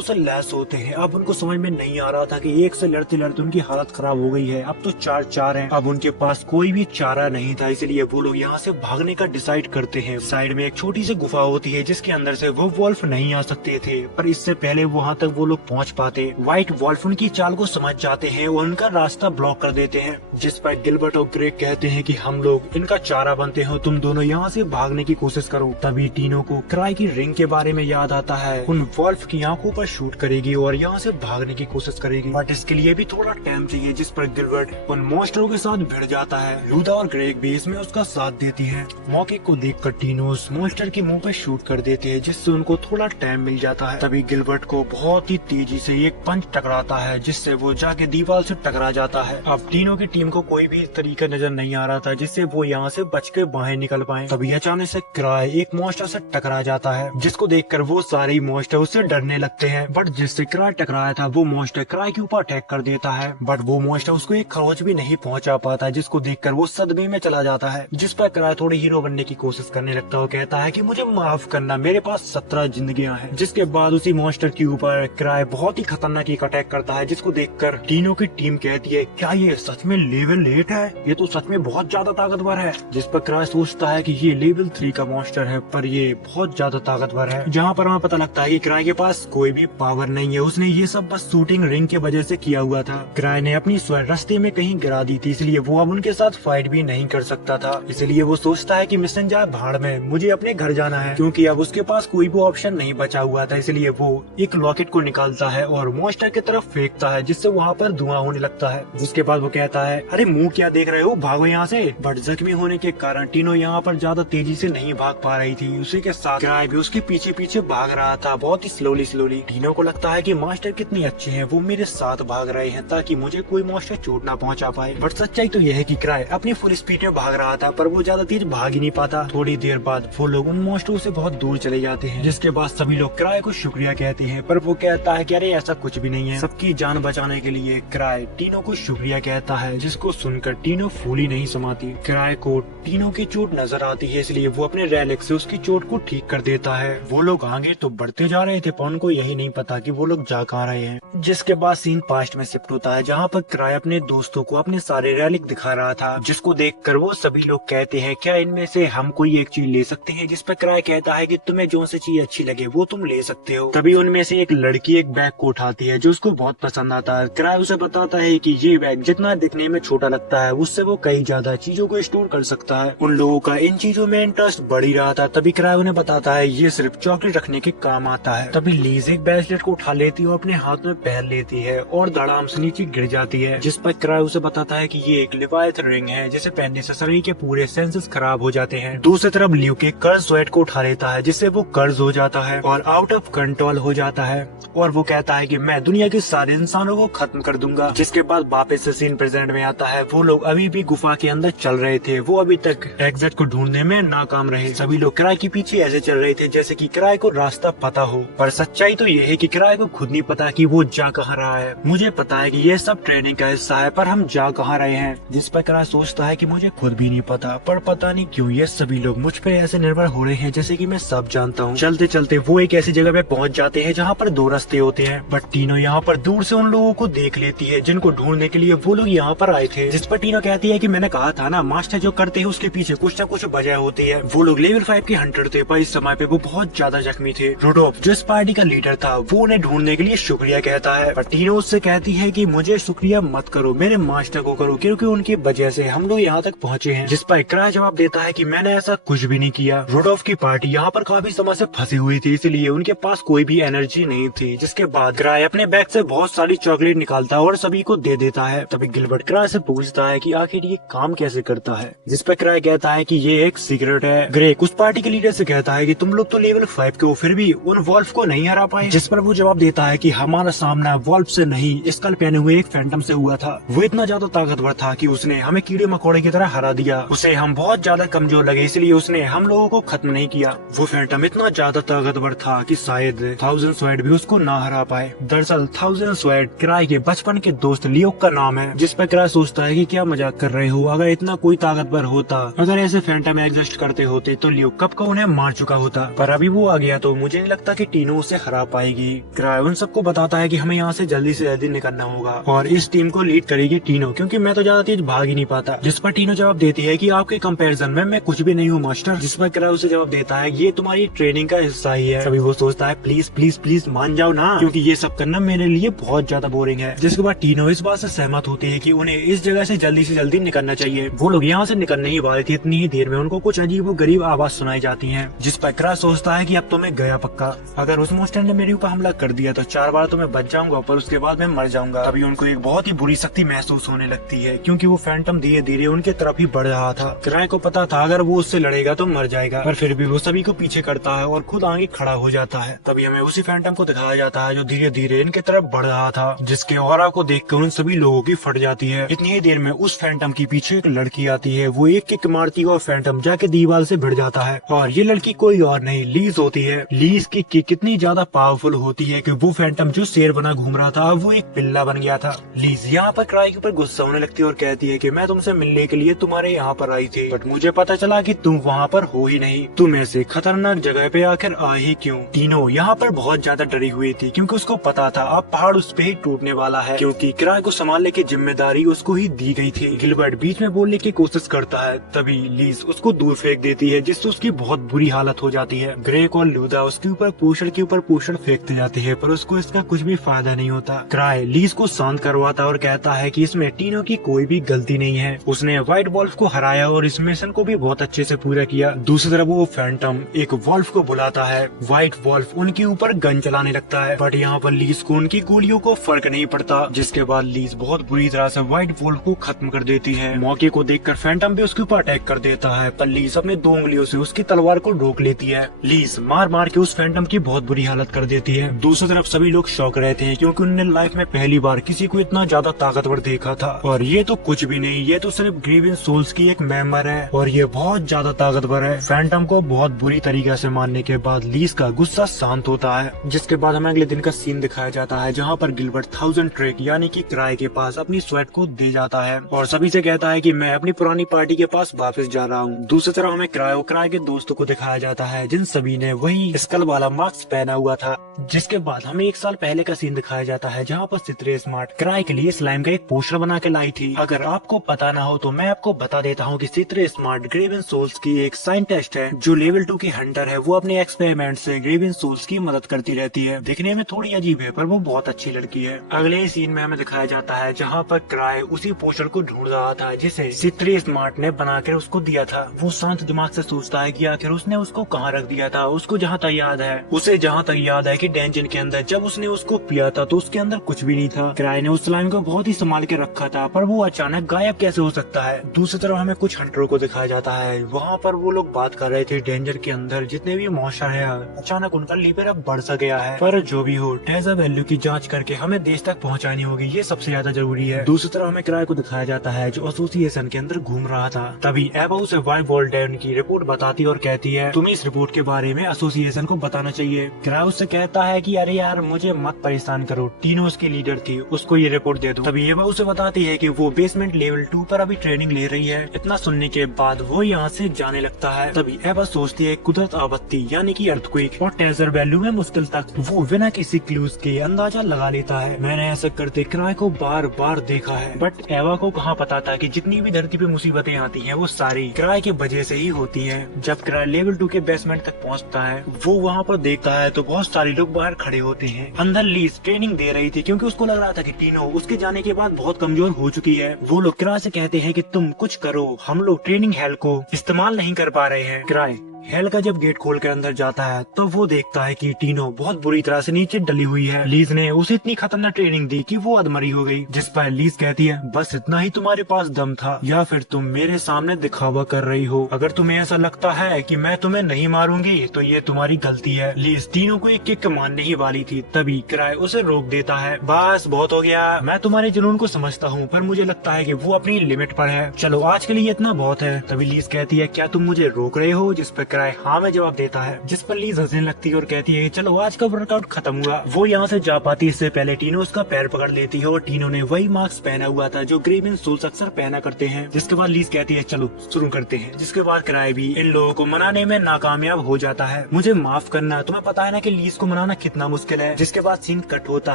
से लैस होते हैं। अब उनको समझ में नहीं आ रहा था कि एक से लड़ते लड़ते उनकी हालत खराब हो गई है, अब तो चार हैं। अब उनके पास कोई भी चारा नहीं था, इसलिए वो लोग यहाँ से भागने का डिसाइड करते हैं। साइड में एक छोटी सी गुफा होती है, जिसके अंदर से वो वॉल्फ नहीं आ सकते थे, पर इससे पहले वहाँ तक वो लोग पहुँच पाते। व्हाइट वॉल्फ उनकी चाल को समझ जाते हैं और उनका रास्ता ब्लॉक कर देते हैं, जिस पर गिलबर्ट और ग्रेग कहते हैं कि हम लोग इनका चारा बनते हैं, तुम दोनों यहाँ से भागने की कोशिश करो। तभी टीनो को कराय की रिंग के बारे में याद आता है, उन वॉल्फ की आंखों पर शूट करेगी और यहाँ से भागने की कोशिश करेगी, बट इसके लिए भी थोड़ा टाइम चाहिए, जिस पर गिलबर्ट उन मॉन्स्टरों के साथ भिड़ जाता है। लूदा और ग्रेग भी इसमें उसका साथ देती है। मौके को देखकर टीनो उस मॉन्स्टर के मुंह पे शूट कर देते हैं, जिससे उनको थोड़ा टाइम मिल जाता है। तभी गिलबर्ट को बहुत ही तेजी से एक पंच टकराता है, जिससे वो जाके दीवार से टकरा जाता है। अब टीनो की टीम को कोई भी तरीका नजर नहीं आ रहा था जिससे वो यहाँ से बच के बाहर निकल पाए। तभी अचानक से कराय एक मॉन्स्टर से टकरा जाता है, जिसको देखकर वो सारे मॉन्स्टर उससे डरने लगते हैं। बट जिससे कराय टकराया था वो मॉन्स्टर कराय के ऊपर अटैक कर देता है, बट वो मॉन्स्टर उसको एक खरोच भी नहीं पहुंचा पाता, जिसको देखकर वो सदमे में चला जाता है। जिस पर कराय थोड़ी हीरो बनने की कोशिश करने लगता है और कहता है कि मुझे माफ करना, मेरे पास 17 जिंदगियां हैं। जिसके बाद उसी मॉन्स्टर के ऊपर कराय बहुत ही खतरनाक एक अटैक करता है, जिसको देखकर टीनो की टीम कहती है क्या ये सच में लेवल 8 है, ये तो सच में बहुत ज्यादा ताकतवर है। जिस पर कराय सोचता है कि ये लेवल 3 का मॉन्स्टर है, पर ये बहुत ज्यादा ताकतवर है। जहाँ पर हमें पता लगता है कि कराय के पास कोई भी पावर नहीं है, उसने ये सब बस शूटिंग रिंग की वजह से से किया हुआ था। क्राई ने अपनी स्वेड रास्ते में कहीं गिरा दी थी, इसलिए वो अब उनके साथ फाइट भी नहीं कर सकता था। इसलिए वो सोचता है कि मिशन जाए भाड़ में, मुझे अपने घर जाना है, क्योंकि अब उसके पास कोई भी ऑप्शन नहीं बचा हुआ था। इसलिए वो एक लॉकेट को निकालता है और मॉन्स्टर की तरफ फेंकता है, जिससे वहाँ पर धुआं होने लगता है। जिसके बाद वो कहता है, अरे मुंह क्या देख रहे हो, भागो यहाँ से। बट जख्मी होने के कारण टीनो यहाँ पर ज्यादा तेजी से नहीं भाग पा रही थी। उसी के साथ क्राई भी उसके पीछे पीछे भाग रहा था, बहुत ही स्लोली। टीनो को लगता है कि मास्टर कितनी अच्छे हैं, वो मेरे साथ भाग रहे हैं ताकि मुझे कोई मॉन्स्टर चोट ना पहुंचा पाए। बट सच्चाई तो यह है कि क्राई अपनी फुल स्पीड में भाग रहा था, पर वो ज्यादा तेज भाग ही नहीं पाता। थोड़ी देर बाद वो लोग उन मॉन्स्टरों से बहुत दूर चले जाते हैं, जिसके बाद सभी लोग क्राई को शुक्रिया कहते हैं। पर वो कहता है कि अरे ऐसा कुछ भी नहीं है, सबकी जान बचाने के लिए क्राई टीनो को शुक्रिया कहता है, जिसको सुनकर टीनो फूली नहीं समाती। क्राई को टीनो की चोट नजर आती है, इसलिए वो अपने रैलिक से उसकी चोट को ठीक कर देता है। वो लोग आगे तो बढ़ते जा रहे थे, पर उनको यही नहीं पता कि वो लोग जा कहाँ रहे हैं। जिसके बाद सीन पास्ट में शिफ्ट होता है, जहाँ पर क्राई अपने दोस्तों को अपने सारे रैलिक दिखा रहा था, जिसको देखकर वो सभी लोग कहते हैं, क्या इनमें से हम कोई एक चीज ले सकते हैं। जिस पर क्राई कहता है कि तुम्हें जो सी चीज अच्छी लगे वो तुम ले सकते हो। तभी उनमें से एक लड़की एक बैग को उठाती है, जो उसको बहुत पसंद आता है। क्राई उसे बताता है कि ये बैग जितना दिखने में छोटा लगता है, उससे वो कई ज्यादा चीजों को स्टोर कर सकता है। उन लोगों का इन चीजों में इंटरेस्ट बढ़ ही रहा था। तभी क्राई उन्हें बताता है ये सिर्फ चॉकलेट रखने के काम आता है। तभी लीज एक ब्रेसलेट को उठा लेती है और अपने हाथ में पहन लेती है और धड़ाम से नीचे गिर जाती है। जिस पर क्राई उसे बताता है कि ये एक लिवायत रिंग है, जिसे पहनने से शरीर के पूरे सेंसेस खराब हो जाते हैं। दूसरी तरफ ल्यूक एक कर्ज स्वेट को उठा लेता है, जिससे वो कर्ज हो जाता है और आउट ऑफ कंट्रोल हो जाता है, और वो कहता है कि मैं दुनिया के सारे इंसानों को खत्म कर दूंगा। जिसके बाद वापस से सीन प्रेजेंट में आता है। वो लोग अभी भी गुफा के अंदर चल रहे थे, वो अभी तक एग्जिट को ढूंढने में नाकाम रहे। सभी लोग क्राई के पीछे ऐसे चल रहे थे जैसे कि क्राई को रास्ता पता हो, पर सच्चाई तो ये है कि क्राई को खुद नहीं पता कि वो जा कहाँ रहा है। मुझे पता है कि ये सब ट्रेनिंग का हिस्सा है, पर हम जा कहाँ रहे हैं। जिस पर क्राई सोचता है कि मुझे खुद भी नहीं पता, पर पता नहीं क्यों ये सभी लोग मुझ पे ऐसे निर्भर हो रहे हैं जैसे कि मैं सब जानता हूँ। चलते चलते वो एक ऐसी जगह पे पहुँच जाते हैं जहाँ पर दो रास्ते होते हैं, बट टीनो यहाँ पर दूर से उन लोगों को देख लेती है जिनको ढूंढने के लिए वो लोग यहाँ पर आए थे। जिस पर टीनो कहती है कि मैंने कहा था ना, मास्टर जो करते हैं उसके पीछे कुछ न कुछ वजह होती है। वो लोग लेवल 5 के हंटर थे, पर इस समय पे वो बहुत ज्यादा जख्मी थे। रोडोफ जो इस पार्टी का लीडर था, वो उन्हें ढूंढने के लिए शुक्रिया कहता है, पर टीनो उससे कहती है कि मुझे शुक्रिया मत करो, मेरे मास्टर को करो, क्योंकि उनकी वजह से हम लोग यहाँ तक पहुँचे हैं। जिस पर क्राई जवाब देता है कि मैंने ऐसा कुछ भी नहीं किया। रोडोफ की पार्टी यहाँ पर काफी समय से फंसी हुई थी, इसलिए उनके पास कोई भी एनर्जी नहीं थी। जिसके बाद क्राई अपने बैग से बहुत सारी चॉकलेट निकालता है और सभी को दे देता है। तभी गिलबर्ट क्राई से पूछता है कि आखिर ये काम कैसे करता है। जिस पर क्राई कहता है कि ये एक सीक्रेट है। ग्रेक उस पार्टी के लीडर से कहता है कि तुम लोग तो लेवल 5 के हो, फिर भी उन वॉल्फ को नहीं हरा पाए। जिस पर वो जवाब देता है कि हमारा सामना वॉल्फ से नहीं, स्कल पहने हुए एक फैंटम से हुआ था। वो इतना ज्यादा ताकतवर था कि उसने हमें कीड़े मकोड़े की तरह हरा दिया। उसे हम बहुत ज्यादा कमजोर लगे, इसलिए उसने हम लोगों को खत्म नहीं किया। वो फैंटम इतना ज्यादा ताकतवर था कि शायद 1000 स्वेड भी उसको ना हरा पाए। दरअसल 1000 स्वेड क्राई के बचपन के दोस्त लियोक का नाम है। जिस पर क्राई सोचता है कि क्या मजाक कर रहे हो, अगर इतना कोई ताकतवर होता, अगर ऐसे फैंटम एग्जिस्ट करते होते तो लियोक कब का उन्हें मार चुका होता। पर अभी वो आ गया तो मुझे नहीं लगता कि टीनो उसे हरा पाएगी। क्राई उन सबको बताता है कि हमें यहाँ से जल्दी निकलना होगा और इस टीम को लीड करेगी टीनो, क्योंकि मैं तो ज्यादा तेज भाग ही नहीं पाता। जिस पर टीनो जवाब देती है कि आपके कंपैरिजन में मैं कुछ भी नहीं हूँ मास्टर। जिस पर क्राई उसे जवाब देता है ये तुम्हारी ट्रेनिंग का हिस्सा ही है। तभी वो सोचता है प्लीज प्लीज प्लीज मान जाओ ना, क्योंकि ये सब करना मेरे लिए बहुत ज्यादा बोरिंग है। जिसके बाद टीनो इस बात से सहमत होती है कि उन्हें इस जगह से जल्दी निकलना चाहिए। वो लोग यहाँ से निकलने ही वाले थे, इतनी ही देर में उनको कुछ अजीब गरीब आवाज सुनाई जाती है। जिस पर क्राई सोचता है कि अब तो मैं गया पक्का, अगर उस मॉन्स्टर ने मेरे ऊपर हमला कर दिया तो 4 बार तो मैं बच जाऊंगा, पर उसके बाद मैं मर जाऊंगा। तभी उनको एक बहुत ही बुरी शक्ति महसूस होने लगती है, क्योंकि वो फैंटम धीरे धीरे उनके तरफ ही बढ़ रहा था। क्राई को पता था अगर वो उससे लड़ेगा तो मर जाएगा, पर फिर भी वो सभी को पीछे करता है और खुद आगे खड़ा हो जाता है। तभी हमें उसी फैंटम को दिखाया जाता है जो धीरे धीरे इनके तरफ बढ़ रहा था, जिसके ऑरा को देखकर उन सभी लोगों की फट जाती है। इतनी ही देर में उस फैंटम के पीछे एक लड़की आती है। वो एक किक मारती है और फैंटम जाके दीवार से भिड़ जाता है, और ये लड़की कोई और नहीं लीज होती है। लीज की किक कितनी ज्यादा पावरफुल होती है कि वो फैंटम जो शेर बना घूम रहा था वो एक पिल्ला बन गया था। लीज यहाँ पर क्राई के ऊपर गुस्सा होने लगती है और कहती है कि मैं तुमसे मिलने के लिए तुम्हारे यहाँ पर आई थी, बट मुझे पता चला कि तुम वहाँ पर हो ही नहीं। तुम ऐसे खतरनाक जगह पे आकर आए ही क्यों? टीनो यहाँ पर बहुत ज्यादा डरी हुई थी, क्योंकि उसको पता था अब पहाड़ उस पे ही टूटने वाला है, क्योंकि क्राई को संभालने की जिम्मेदारी उसको ही दी गई थी। गिलबर्ट बीच में बोलने की कोशिश करता है, तभी लीज उसको दूर फेंक देती है, जिससे उसकी बहुत बुरी हालत हो जाती है। ग्रेक और लूदा उसके ऊपर पोषण के ऊपर पोषण फेंकते जाते हैं, पर उसको इसका कुछ भी फायदा नहीं होता। क्राई लीज को शांत करवाता है और कहता है कि इसमें टीनो की कोई भी गलती नहीं है, उसने व्हाइट वॉल्फ को हराया और इस मिशन को भी बहुत अच्छे से पूरा किया। दूसरी तरफ वो फैंटम एक वॉल्फ को बुलाता है, व्हाइट वॉल्फ उनके ऊपर गन चलाने लगता है, बट यहाँ पर लीज को उनकी गोलियों को फर्क नहीं पड़ता, जिसके बाद लीज बहुत बुरी तरह से व्हाइट वॉल्फ को खत्म कर देती है। मौके को देखकर फैंटम भी उसके ऊपर अटैक कर देता है, पर लीज अपने 2 उंगलियों से उसकी तलवार को रोक लेती है। लीज मार मार के उस फैंटम की बहुत बुरी हालत कर देती है। दूसरी तरफ सभी लोग शौक रहते हैं क्योंकि उन्होंने लाइफ में पहली बार किसी को इतना ज्यादा ताकतवर देखा था, और ये तो कुछ भी नहीं, ये तो सिर्फ ग्रीवन सोल्स की एक मेंबर है और ये बहुत ज्यादा ताकतवर है। फैंटम को बहुत बुरी तरीके से मारने के बाद लीज का गुस्सा शांत होता है, जिसके बाद हमें अगले दिन का सीन दिखाया जाता है जहाँ पर गिलबर्ट 1000 ट्रेक यानी कि क्राई के पास अपनी स्वेट को दे जाता है और सभी से कहता है कि मैं अपनी पुरानी पार्टी के पास वापस जा रहा हूँ। दूसरी तरफ हमें क्राई के दोस्तों को दिखाया जाता है जिन सभी ने वही स्कल वाला मास्क पहना हुआ था, जिसके बाद हमें 1 साल पहले का सीन दिखाया जाता है जहाँ पर सित्रे स्मार्ट क्राई के लिए स्लाइम का एक पोस्टर बना के लाई थी। अगर आपको पता ना हो तो मैं आपको बता देता हूँ कि सित्रे स्मार्ट ग्रेवन सोल्स की एक साइंटिस्ट है जो लेवल 2 की हंटर है। वो अपने एक्सपेरिमेंट से ग्रेवन सोल्स की मदद करती रहती है। दिखने में थोड़ी अजीब है पर वो बहुत अच्छी लड़की है। अगले सीन में हमें दिखाया जाता है जहाँ पर क्राई उसी पोस्टर को ढूंढ रहा था जिसे सित्रे स्मार्ट ने बनाकर उसको दिया था। वो शांत दिमाग से सोचता है कि आखिर उसने उसको कहाँ रख दिया था। उसको जहाँ तक याद है, उसे जहाँ तक याद है कि डेंजन के अंदर जब उसने उसको पिया था तो उसके अंदर कुछ भी नहीं था। क्राई ने उस स्लाइम को बहुत ही संभाल के रखा था, पर वो अचानक गायब कैसे हो सकता है। दूसरी तरफ हमें कुछ हंटरों को दिखाया जाता है, वहाँ पर वो लोग बात कर रहे थे डेंजर के अंदर जितने भी मॉन्स्टर है अचानक उनका लीवर अब बढ़ सा गया है। पर जो भी हो ट्रेजर वैल्यू की जांच करके हमें देश तक पहुँचानी होगी, ये सबसे ज्यादा जरूरी है। दूसरी तरफ हमें क्राई को दिखाया जाता है जो एसोसिएशन के अंदर घूम रहा था। तभी एबा उसे व्हाइट वॉल्फ की रिपोर्ट बताती और कहती है तुम्हें इस रिपोर्ट के बारे में एसोसिएशन को बताना चाहिए। क्राई उससे कहता है कि अरे यार मुझे मत परेशान करो, टीनो उसकी लीडर थी, उसको ये रिपोर्ट दे दो। तभी एबा उसे बताती है कि वो बेसमेंट लेवल 2 पर अभी ट्रेनिंग ले रही है। इतना सुनने के बाद वो यहाँ से जाने लगता है। तभी एबा सोचती है कुदरत आपत्ति यानी कि अर्थक्वेक और ट्रेजर वैल्यू में मुश्किल तक वो बिना किसी क्लूज के अंदाजा लगा लेता है। मैंने ऐसा करते क्राई को बार बार देखा है, बट एवा को कहाँ पता था कि जितनी भी धरती पे मुसीबतें आती हैं वो सारी क्राई की वजह से ही होती हैं। जब क्राई लेवल 2 के बेसमेंट तक पहुँचता है वो वहाँ पर देखता है तो बहुत सारे लोग बाहर खड़े होते हैं। अंदर लीज ट्रेनिंग दे रही थी क्योंकि उसको लग रहा था कि टीनो उसके जाने के बाद बहुत कमजोर हो चुकी है। वो लोग क्राई से कहते हैं कि तुम कुछ करो, हम लोग ट्रेनिंग हेल को इस्तेमाल नहीं कर पा रहे हैं। क्राई हेल का जब गेट खोल कर अंदर जाता है तो वो देखता है कि टीनो बहुत बुरी तरह से नीचे डली हुई है। लीज ने उसे इतनी खतरनाक ट्रेनिंग दी कि वो अधमरी हो गई, जिस पर लीज कहती है बस इतना ही तुम्हारे पास दम था या फिर तुम मेरे सामने दिखावा कर रही हो। अगर तुम्हें ऐसा लगता है कि मैं तुम्हें नहीं मारूंगी तो ये तुम्हारी गलती है। लीज टीनो को एक किक मारने ही वाली थी, तभी क्राई उसे रोक देता है। बस बहुत हो गया, मैं तुम्हारे जुनून को समझता हूँ पर मुझे लगता है कि वो अपनी लिमिट पर है, चलो आज के लिए इतना बहुत है। तभी लीज कहती है क्या तुम मुझे रोक रहे हो, जिस पर क्राई हाँ में जवाब देता है, जिस पर लीज हंसने लगती है और कहती है चलो आज का वर्कआउट खत्म हुआ। वो यहाँ से जा पाती इससे पहले टीनो उसका पैर पकड़ लेती है और टीनो ने वही मास्क पहना हुआ था जो ग्रेवन सोल्स अक्सर पहना करते हैं। जिसके बाद लीज कहती है चलो शुरू करते हैं, जिसके बाद क्राई भी इन लोगों को मनाने में नाकामयाब हो जाता है। मुझे माफ करना, तुम्हें पता है ना कि लीज को मनाना कितना मुश्किल है। जिसके बाद सीन कट होता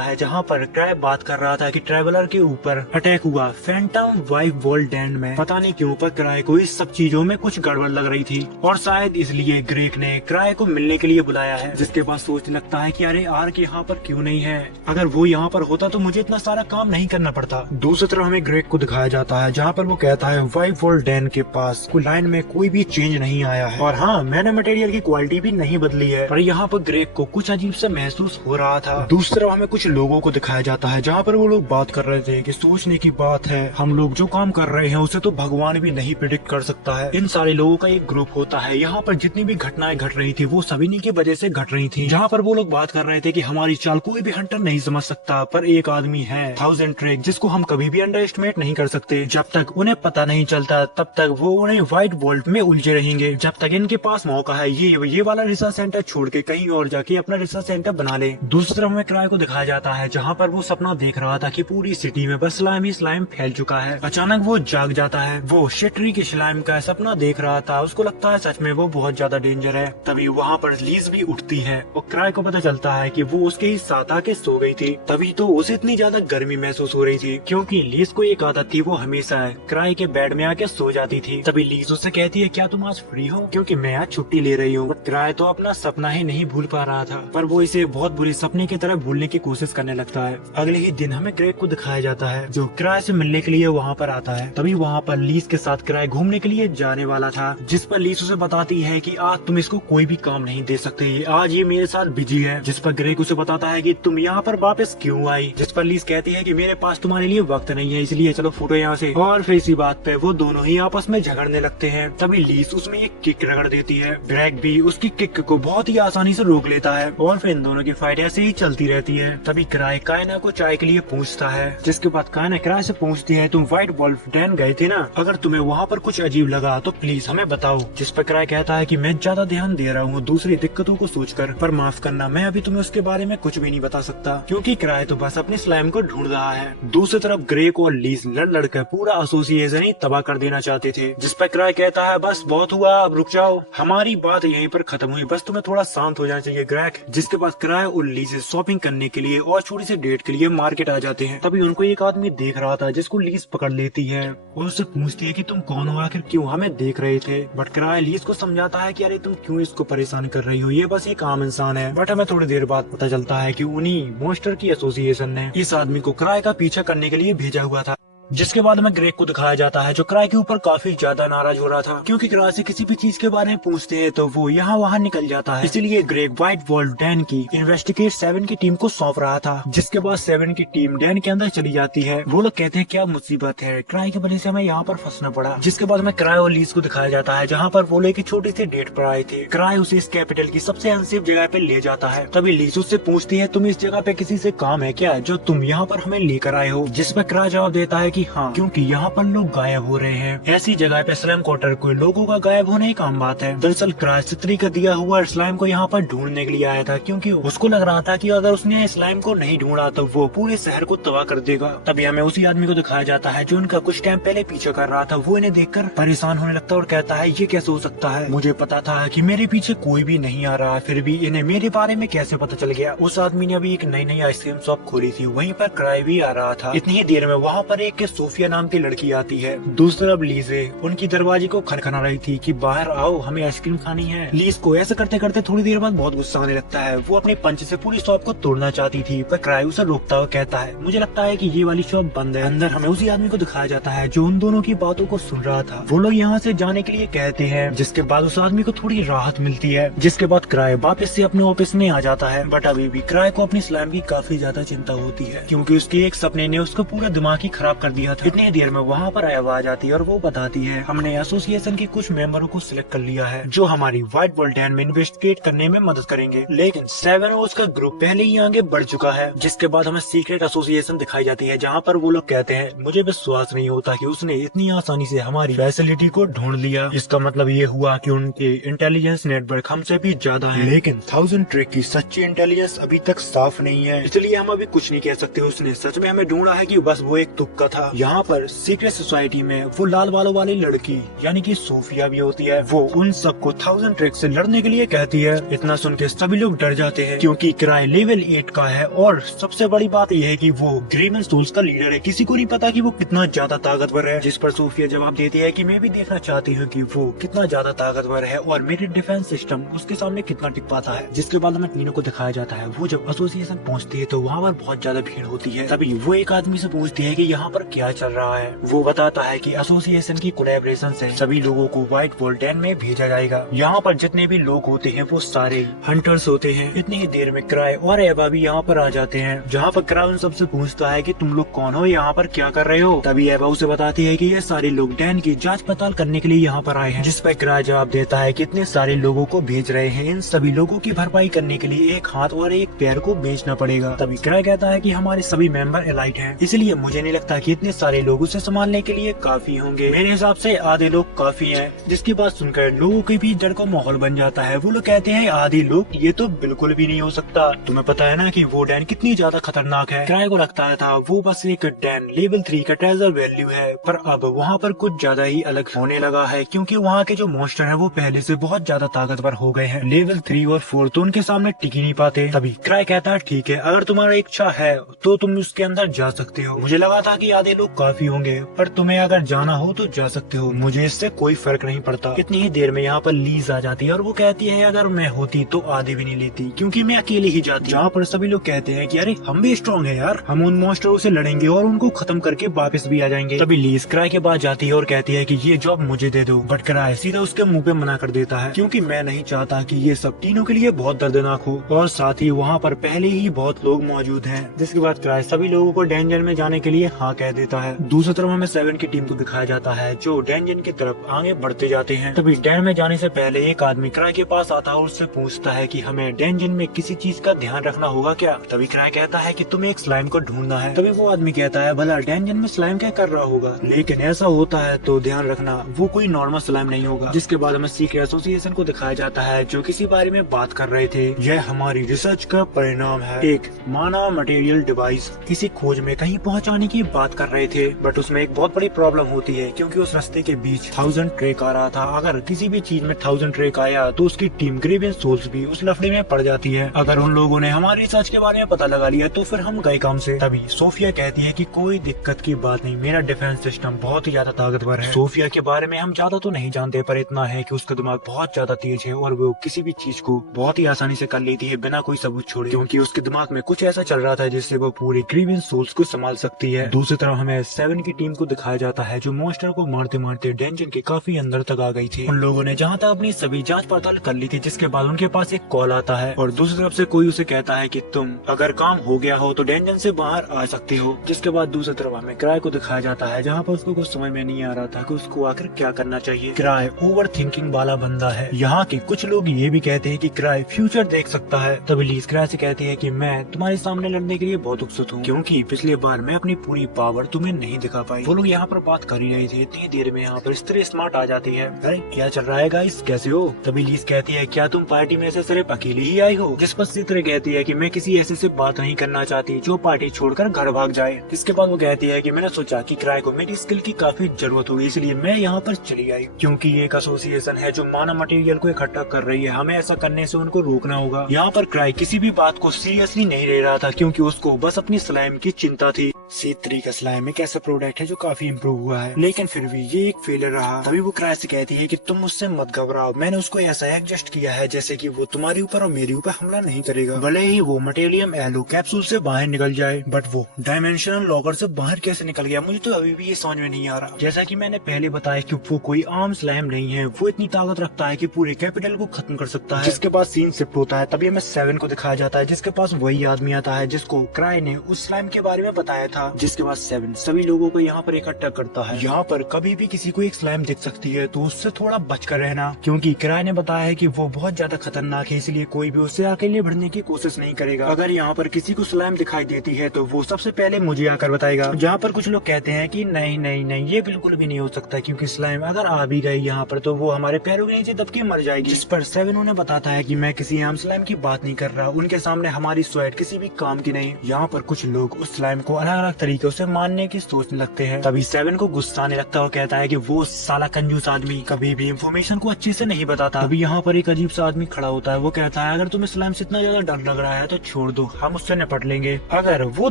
है जहाँ पर क्राई बात कर रहा था कि ट्रेवलर के ऊपर अटैक हुआ फैंटम वाइफ वर्ल्ड एंड में। पता नहीं क्यों पर क्राई को इस सब चीजों में कुछ गड़बड़ लग रही थी और शायद इसलिए ग्रेक ने क्राई को मिलने के लिए बुलाया है। जिसके बाद सोचने लगता है कि अरे आर्क यहाँ पर क्यों नहीं है, अगर वो यहाँ पर होता तो मुझे इतना सारा काम नहीं करना पड़ता। दूसरी तरफ हमें ग्रेक को दिखाया जाता है जहाँ पर वो कहता है वाइफ वर्ल्ड डैन के पास कोई लाइन में कोई भी चेंज नहीं आया है और हाँ मैंने मटेरियल की क्वालिटी भी नहीं बदली है, पर यहाँ पर ग्रेक को कुछ अजीब से महसूस हो रहा था। दूसरी तरफ हमें कुछ लोगों को दिखाया जाता है जहाँ पर वो लोग बात कर रहे थे कि सोचने की बात है, हम लोग जो काम कर रहे हैं उसे तो भगवान भी नहीं प्रिडिक्ट कर सकता है। इन सारे लोगों का एक ग्रुप होता है, यहाँ पर जितनी भी घटनाएं घट रही थी वो सभी की वजह से घट रही थी। जहाँ पर वो लोग बात कर रहे थे कि हमारी चाल कोई भी हंटर नहीं समझ सकता, पर एक आदमी है 1000 ट्रेक जिसको हम कभी भी अंडर एस्टिमेट नहीं कर सकते। जब तक उन्हें पता नहीं चलता तब तक वो उन्हें व्हाइट वॉल्फ में उलझे रहेंगे। जब तक इनके पास मौका है ये वाला रिसर्च सेंटर छोड़ के कहीं और जाके अपना रिसर्च सेंटर बना ले। दूसरी तरफ हमें क्राई को दिखाया जाता है जहाँ पर वो सपना देख रहा था कि पूरी सिटी में बस स्लाइम ही स्लाइम फैल चुका है। अचानक वो जाग जाता है, वो शेट्री के स्लाइम का सपना देख रहा था, उसको लगता है सच में वो बहुत बहुत ज्यादा डेंजर है। तभी वहाँ पर लीज भी उठती है और क्राई को पता चलता है कि वो उसके ही साथ आके सो गई थी। तभी तो उसे इतनी ज्यादा गर्मी महसूस हो रही थी क्योंकि लीज को एक आदत थी, वो हमेशा क्राई के बेड में आके सो जाती थी। तभी लीज उससे कहती है क्या तुम आज फ्री हो, क्योंकि मैं आज छुट्टी ले रही हूँ। क्राई तो अपना सपना ही नहीं भूल पा रहा था, पर वो इसे बहुत बुरी सपने की तरह भूलने की कोशिश करने लगता है। अगले ही दिन हमें ग्रेग को दिखाया जाता है जो क्राई से मिलने के लिए वहाँ पर आता है। तभी वहाँ पर लीज के साथ क्राई घूमने के लिए जाने वाला था, जिस पर लीज उसे बताती है कि आज तुम इसको कोई भी काम नहीं दे सकते, आज ये मेरे साथ बिजी है। जिस पर ग्रेग उसे बताता है कि तुम यहाँ पर वापस क्यों आई, जिस पर लीज कहती है कि मेरे पास तुम्हारे लिए वक्त नहीं है, इसलिए चलो फूटो यहाँ से। और फिर इसी बात पे वो दोनों ही आपस में झगड़ने लगते हैं। तभी लीज उसमें एक किक रगड़ देती है। ग्रेग भी उसकी किक को बहुत ही आसानी से रोक लेता है और फिर इन दोनों की फाइट ऐसे ही चलती रहती है। तभी क्राई कायना को चाय के लिए पूछता है, जिसके बाद कायना क्राई से पूछती है तुम व्हाइट वॉल्फ डैन गए थे ना, अगर तुम्हें वहाँ पर कुछ अजीब लगा तो प्लीज हमें बताओ। जिस पर क्राई कहता है कि मैं ज्यादा ध्यान दे रहा हूँ दूसरी दिक्कतों को सोचकर, पर माफ करना मैं अभी तुम्हें उसके बारे में कुछ भी नहीं बता सकता, क्योंकि क्राई तो बस अपने स्लाइम को ढूंढ रहा है। दूसरी तरफ ग्रेग और लीज लड़ कर पूरा एसोसिएशन ही तबाह कर देना चाहते थे। जिस पर क्राई कहता है बस बहुत हुआ, अब रुक जाओ, हमारी बात यहीं पर खत्म हुई, बस तुम्हें थोड़ा शांत हो जाना चाहिए ग्रेग। जिसके बाद क्राई और लीज शॉपिंग करने के लिए और छोटी सी डेट के लिए मार्केट आ जाते हैं। तभी उनको एक आदमी देख रहा था जिसको लीज पकड़ लेती है और उससे पूछती है कि तुम कौन हो, आखिर क्यों हमें देख रहे थे। बट क्राई लीज को समझाता है कि अरे तुम क्यों इसको परेशान कर रही हो, ये बस एक आम इंसान है। बट हमें थोड़ी देर बाद पता चलता है कि उन्हीं मॉन्स्टर की एसोसिएशन ने इस आदमी को क्राई का पीछा करने के लिए भेजा हुआ था। जिसके बाद हमें ग्रेग को दिखाया जाता है जो क्राई के ऊपर काफी ज्यादा नाराज हो रहा था, क्योंकि क्राई से किसी भी चीज के बारे में पूछते हैं तो वो यहाँ वहाँ निकल जाता है। इसीलिए ग्रेग व्हाइट वॉल्फ डैन की इन्वेस्टिगेट 7 की टीम को सौंप रहा था। जिसके बाद 7 की टीम डैन के अंदर चली जाती है। वो लोग कहते हैं क्या मुसीबत है, क्राई की वजह से हमें यहाँ पर फंसना पड़ा। जिसके बाद हमें क्राई और लीज को दिखाया जाता है जहाँ पर वो लोग एक छोटी सी डेट पर आए थे। क्राई उसे इस कैपिटल की सबसे अनसेफ जगह पे ले जाता है। तभी लीज उससे पूछती है तुम इस जगह पे किसी से काम है क्या जो तुम यहाँ पर हमें लेकर आए हो। जिस पर क्राई जवाब देता है कि हाँ, क्योंकि यहाँ पर लोग गायब हो रहे हैं। ऐसी जगह पे स्लाइम क्वार्टर कोई लोगों का गायब होने एक आम बात है। दरअसल क्राई चित्री का दिया हुआ स्लाइम को यहाँ पर ढूंढने के लिए आया था, क्योंकि उसको लग रहा था कि अगर उसने स्लाइम को नहीं ढूंढा तो वो पूरे शहर को तबाह कर देगा। तभी हमें उसी आदमी को दिखाया जाता है जो उनका कुछ टाइम पहले पीछे कर रहा था। वो इन्हें देखकर परेशान होने लगता है और कहता है ये कैसे हो सकता है, मुझे पता था कि मेरे पीछे कोई भी नहीं आ रहा, फिर भी इन्हें मेरे बारे में कैसे पता चल गया। उस आदमी ने अभी एक नई आइसक्रीम शॉप खोली थी, वहीं पर क्राई भी आ रहा था। इतनी ही देर में वहाँ पर एक सोफिया नाम की लड़की आती है। दूसरी तरफ लीजे उनकी दरवाजे को खनखना रही थी कि बाहर आओ, हमें आइसक्रीम खानी है। लीज को ऐसा करते करते थोड़ी देर बाद बहुत गुस्सा आने लगता है। वो अपने पंच से पूरी शॉप को तोड़ना चाहती थी, पर क्राई उसे रोकता हुआ कहता है मुझे लगता है कि ये वाली शॉप बंद है। अंदर हमें उसी आदमी को दिखाया जाता है जो उन दोनों की बातों को सुन रहा था। वो लोग यहाँ से जाने के लिए कहते हैं, जिसके बाद उस आदमी को थोड़ी राहत मिलती है। जिसके बाद क्राई वापस से अपने ऑफिस में आ जाता है। बट अभी भी क्राई को अपनी स्लाइम की काफी ज्यादा चिंता होती है, क्योंकि उसके एक सपने ने उसको पूरा दिमाग ही खराब कर दिया था। इतनी देर में वहाँ पर आवाज आती है और वो बताती है हमने एसोसिएशन के कुछ मेंबरों को सिलेक्ट कर लिया है जो हमारी व्हाइट वॉल्फ डैन में इन्वेस्टिगेट करने में मदद करेंगे। लेकिन 7 और उसका ग्रुप पहले ही आगे बढ़ चुका है। जिसके बाद हमें सीक्रेट एसोसिएशन दिखाई जाती है जहाँ पर वो लोग कहते हैं मुझे विश्वास नहीं होता कि उसने इतनी आसानी से हमारी फैसिलिटी को ढूंढ लिया। इसका मतलब ये हुआ कि उनके इंटेलिजेंस नेटवर्क हमसे भी ज्यादा है। लेकिन 1000 ट्रिक की सच्ची इंटेलिजेंस अभी तक साफ नहीं है, इसलिए हम अभी कुछ नहीं कह सकते उसने सच में हमें ढूंढा है कि बस वो एक तुक्का था। यहाँ पर सीक्रेट सोसाइटी में वो लाल बालों वाली लड़की यानी कि सोफिया भी होती है। वो उन सबको 1000 ट्रिक से लड़ने के लिए कहती है। इतना सुन के सभी लोग डर जाते हैं, क्योंकि क्राई लेवल 8 का है और सबसे बड़ी बात यह है कि वो ग्रीवन सोल्स का लीडर है। किसी को नहीं पता कि वो कितना ज्यादा ताकतवर है। जिस पर सोफिया जवाब देती है कि मैं भी देखना चाहती हूँ कि वो कितना ज्यादा ताकतवर है और मेरे डिफेंस सिस्टम उसके सामने कितना टिक पाता है। जिसके बाद हमें तीनों को दिखाया जाता है। वो जब एसोसिएशन पहुँचती है तो वहाँ पर बहुत ज्यादा भीड़ होती है। तभी वो एक आदमी से पूछती है कि यहाँ पर क्या चल रहा है। वो बताता है कि एसोसिएशन की कोलैबोरेशन से सभी लोगों को व्हाइट वॉल्फ डैन में भेजा जाएगा। यहाँ पर जितने भी लोग होते हैं वो सारे हंटर्स होते हैं। इतनी ही देर में क्राई और एवा भी यहाँ पर आ जाते हैं, जहाँ पर क्राई उन सबसे पूछता है कि तुम लोग कौन हो, यहाँ पर क्या कर रहे हो। तभी एवा उसे बताती है कि ये सारे लोग डैन की जांच पड़ताल करने के लिए यहाँ पर आए हैं। जिस पर क्राई जवाब देता है कि इतने सारे लोगों को भेज रहे हैं, इन सभी लोगों की भरपाई करने के लिए एक हाथ और एक पैर को बेचना पड़ेगा। तभी क्राई कहता है कि हमारे सभी मेंबर एलाइट हैं, इसलिए मुझे नहीं लगता कि इतने सारे लोग उसे संभालने के लिए काफी होंगे। मेरे हिसाब से आधे लोग काफी हैं। जिसकी बात सुनकर लोगों के भी डर का माहौल बन जाता है। वो लोग कहते हैं आधे लोग, ये तो बिल्कुल भी नहीं हो सकता। तुम्हें पता है ना कि वो डैन कितनी ज्यादा खतरनाक है। क्राई को लगता था वो बस एक डैन लेवल 3 का ट्रेजर वैल्यू है, पर अब वहाँ पर कुछ ज्यादा ही अलग होने लगा है, क्योंकि वहाँ के जो मॉन्स्टर है वो पहले से बहुत ज्यादा ताकतवर हो गए हैं। लेवल 3 और 4 तो उनके सामने टिक ही नहीं पाते। तभी क्राई कहता है ठीक है, अगर तुम्हारा इच्छा है तो तुम उसके अंदर जा सकते हो। मुझे लगा था कि आधे लोग काफी होंगे, पर तुम्हें अगर जाना हो तो जा सकते हो, मुझे इससे कोई फर्क नहीं पड़ता। इतनी ही देर में यहाँ पर लीज आ जाती है और वो कहती है अगर मैं होती तो आधे भी नहीं लेती, क्योंकि मैं अकेले ही जाती। जहाँ पर सभी लोग कहते हैं कि अरे हम भी स्ट्रॉन्ग है यार, हम उन मॉन्स्टरों से लड़ेंगे और उनको खत्म करके वापस भी आ जाएंगे। तभी लीज क्राई के पास जाती है और कहती है कि ये जॉब मुझे दे दो, बट क्राई सीधा उसके मुंह पे मना कर देता है, क्योंकि मैं नहीं चाहता कि ये सब तीनों के लिए बहुत दर्दनाक हो, और साथ ही वहाँ पर पहले ही बहुत लोग मौजूद हैं। जिसके बाद क्राई सभी लोगों को डेंजन में जाने के लिए हाँ कह देता है। दूसरी तरफ हमें 7 की टीम को दिखाया जाता है जो डेंजन की तरफ आगे बढ़ते जाते हैं। तभी डैन में जाने से पहले एक आदमी क्राई के पास आता है और उससे पूछता है कि हमें डेंजन में किसी चीज का ध्यान रखना होगा क्या। तभी क्राई कहता है कि तुम्हें एक स्लाइम को ढूंढना है। तभी वो आदमी कहता है भला डेंजन में स्लाइम क्या कर रहा होगा, लेकिन ऐसा होता है तो ध्यान रखना वो कोई नॉर्मल स्लाइम नहीं होगा। जिसके बाद हमें सीक्रेट एसोसिएशन को दिखाया जाता है जो किसी बारे में बात कर रहे थे। यह हमारी रिसर्च का परिणाम है, एक माना मटेरियल डिवाइस किसी खोज में कहीं पहुंचाने की बात कर रहे थे, बट उसमें एक बहुत बड़ी प्रॉब्लम होती है, क्योंकि उस रास्ते के बीच 1000 ट्रेक आ रहा था। अगर किसी भी चीज में 1000 ट्रेक आया तो उसकी टीम ग्रेवियन सोल्स भी उस लफड़े में पड़ जाती है। अगर उन लोगों ने हमारी रिसर्च के बारे में पता लगा लिया तो फिर हम गए काम से। तभी सोफिया कहती है कि कोई दिक्कत की बात नहीं, मेरा डिफेंस सिस्टम बहुत ही ज्यादा ताकतवर है। सोफिया के बारे में हम ज्यादा तो नहीं जानते, पर इतना है कि उसका दिमाग बहुत ज्यादा तेज है और वो किसी भी चीज को बहुत ही आसानी से कर लेती है बिना कोई सबूत छोड़े, क्योंकि उसके दिमाग में कुछ ऐसा चल रहा था जिससे वो पूरी ग्रेवियन सोल्स को संभाल सकती है। दूसरी तरफ हमें 7 की टीम को दिखाया जाता है जो मॉन्स्टर को मारते मारते डेंजन के काफी अंदर तक आ गई थी। उन लोगों ने जहाँ तक अपनी सभी जांच पड़ताल कर ली थी, जिसके बाद उनके पास एक कॉल आता है और दूसरी तरफ से कोई उसे कहता है कि तुम अगर काम हो गया हो तो डेंजन से बाहर आ सकते हो। जिसके बाद दूसरी तरफ हमें क्राई को दिखाया जाता है जहाँ पर उसको कुछ समझ में नहीं आ रहा था कि उसको आखिर क्या करना चाहिए। क्राई ओवर थिंकिंग वाला बंदा है। यहाँ के कुछ लोग ये भी कहते हैं कि क्राई फ्यूचर देख सकता है। तभी लीज क्राई से कहती है कि मैं तुम्हारे सामने लड़ने के लिए बहुत उत्सुक हूँ, क्योंकि पिछली बार मैं अपनी पूरी पावर तुम्हें नहीं दिखा पाई। वो लोग यहाँ पर बात कर ही रहे थे, इतनी देर में यहाँ पर स्त्री स्मार्ट आ जाती है। अरे क्या चल रहा है गाइस, कैसे हो? तभी लीज कहती है क्या तुम पार्टी में से सिर्फ अकेली ही आई हो? जिस पर चित्र कहती है कि मैं किसी ऐसे से बात नहीं करना चाहती जो पार्टी छोड़कर घर भाग जाए। इसके बाद वो कहती है कि मैंने सोचा कि क्राई को मेरी स्किल की काफी जरूरत होगी, इसलिए मैं यहाँ पर चली आई, क्योंकि ये एक एसोसिएशन है जो मानव मटेरियल को इकट्ठा कर रही है। हमें ऐसा करने से उनको रोकना होगा। यहाँ पर क्राई किसी भी बात को सीरियसली नहीं ले रहा था, क्योंकि उसको बस अपनी स्लाइम की चिंता थी। C3 का स्लाइम एक ऐसा प्रोडक्ट है जो काफी इम्प्रूव हुआ है, लेकिन फिर भी ये एक फेलियर रहा। तभी वो क्राई से कहती है कि तुम मुझसे मत घबराओ, मैंने उसको ऐसा एडजस्ट किया है जैसे कि वो तुम्हारे ऊपर और मेरे ऊपर हमला नहीं करेगा। भले ही वो मटेरियम एलो कैप्सूल से बाहर निकल जाए, बट वो डायमेंशनल लॉकर से बाहर कैसे निकल गया मुझे तो अभी भी ये समझ में नहीं आ रहा। जैसा कि मैंने पहले बताया कि वो कोई आम स्लाइम नहीं है, वो इतनी ताकत रखता है कि पूरे कैपिटल को खत्म कर सकता है। जिसके बाद सीन शिफ्ट होता है। तभी हमें 7 को दिखाया जाता है जिसके पास वही आदमी आता है जिसको क्राई ने उस स्लाइम के बारे में बताया था। जिसके बाद 7 सभी लोगों को यहाँ पर इकट्ठा करता है। यहाँ पर कभी भी किसी को एक स्लाइम दिख सकती है तो उससे थोड़ा बचकर रहना, क्योंकि क्राई ने बताया है कि वो बहुत ज्यादा खतरनाक है, इसलिए कोई भी उससे अकेले बढ़ने की कोशिश नहीं करेगा। अगर यहाँ पर किसी को स्लाइम दिखाई देती है तो वो सबसे पहले मुझे आकर बताएगा। जहाँ पर कुछ लोग कहते हैं कि नहीं नहीं नहीं ये बिल्कुल भी नहीं हो सकता, क्योंकि स्लाइम अगर आ भी गई यहाँ पर तो वो हमारे पैरों के नीचे दब के मर जाएगी। जिस पर 7 उन्हें बताता है कि मैं किसी आम स्लाइम की बात नहीं कर रहा, उनके सामने हमारी स्वेट किसी भी काम की नहीं। यहाँ पर कुछ लोग उस स्लाइम को अलग अलग तरीकों से मारने की सोचने लगते हैं। तभी 7 को गुस्सा आने लगता है और कहता है कि वो साला कंजूस आदमी कभी भी इंफॉर्मेशन को अच्छे से नहीं बताता। तभी यहाँ पर एक अजीब सा आदमी खड़ा होता है। वो कहता है अगर तुम्हें स्लाइम से इतना ज्यादा डर लग रहा है तो छोड़ दो, हम उससे निपट लेंगे अगर वो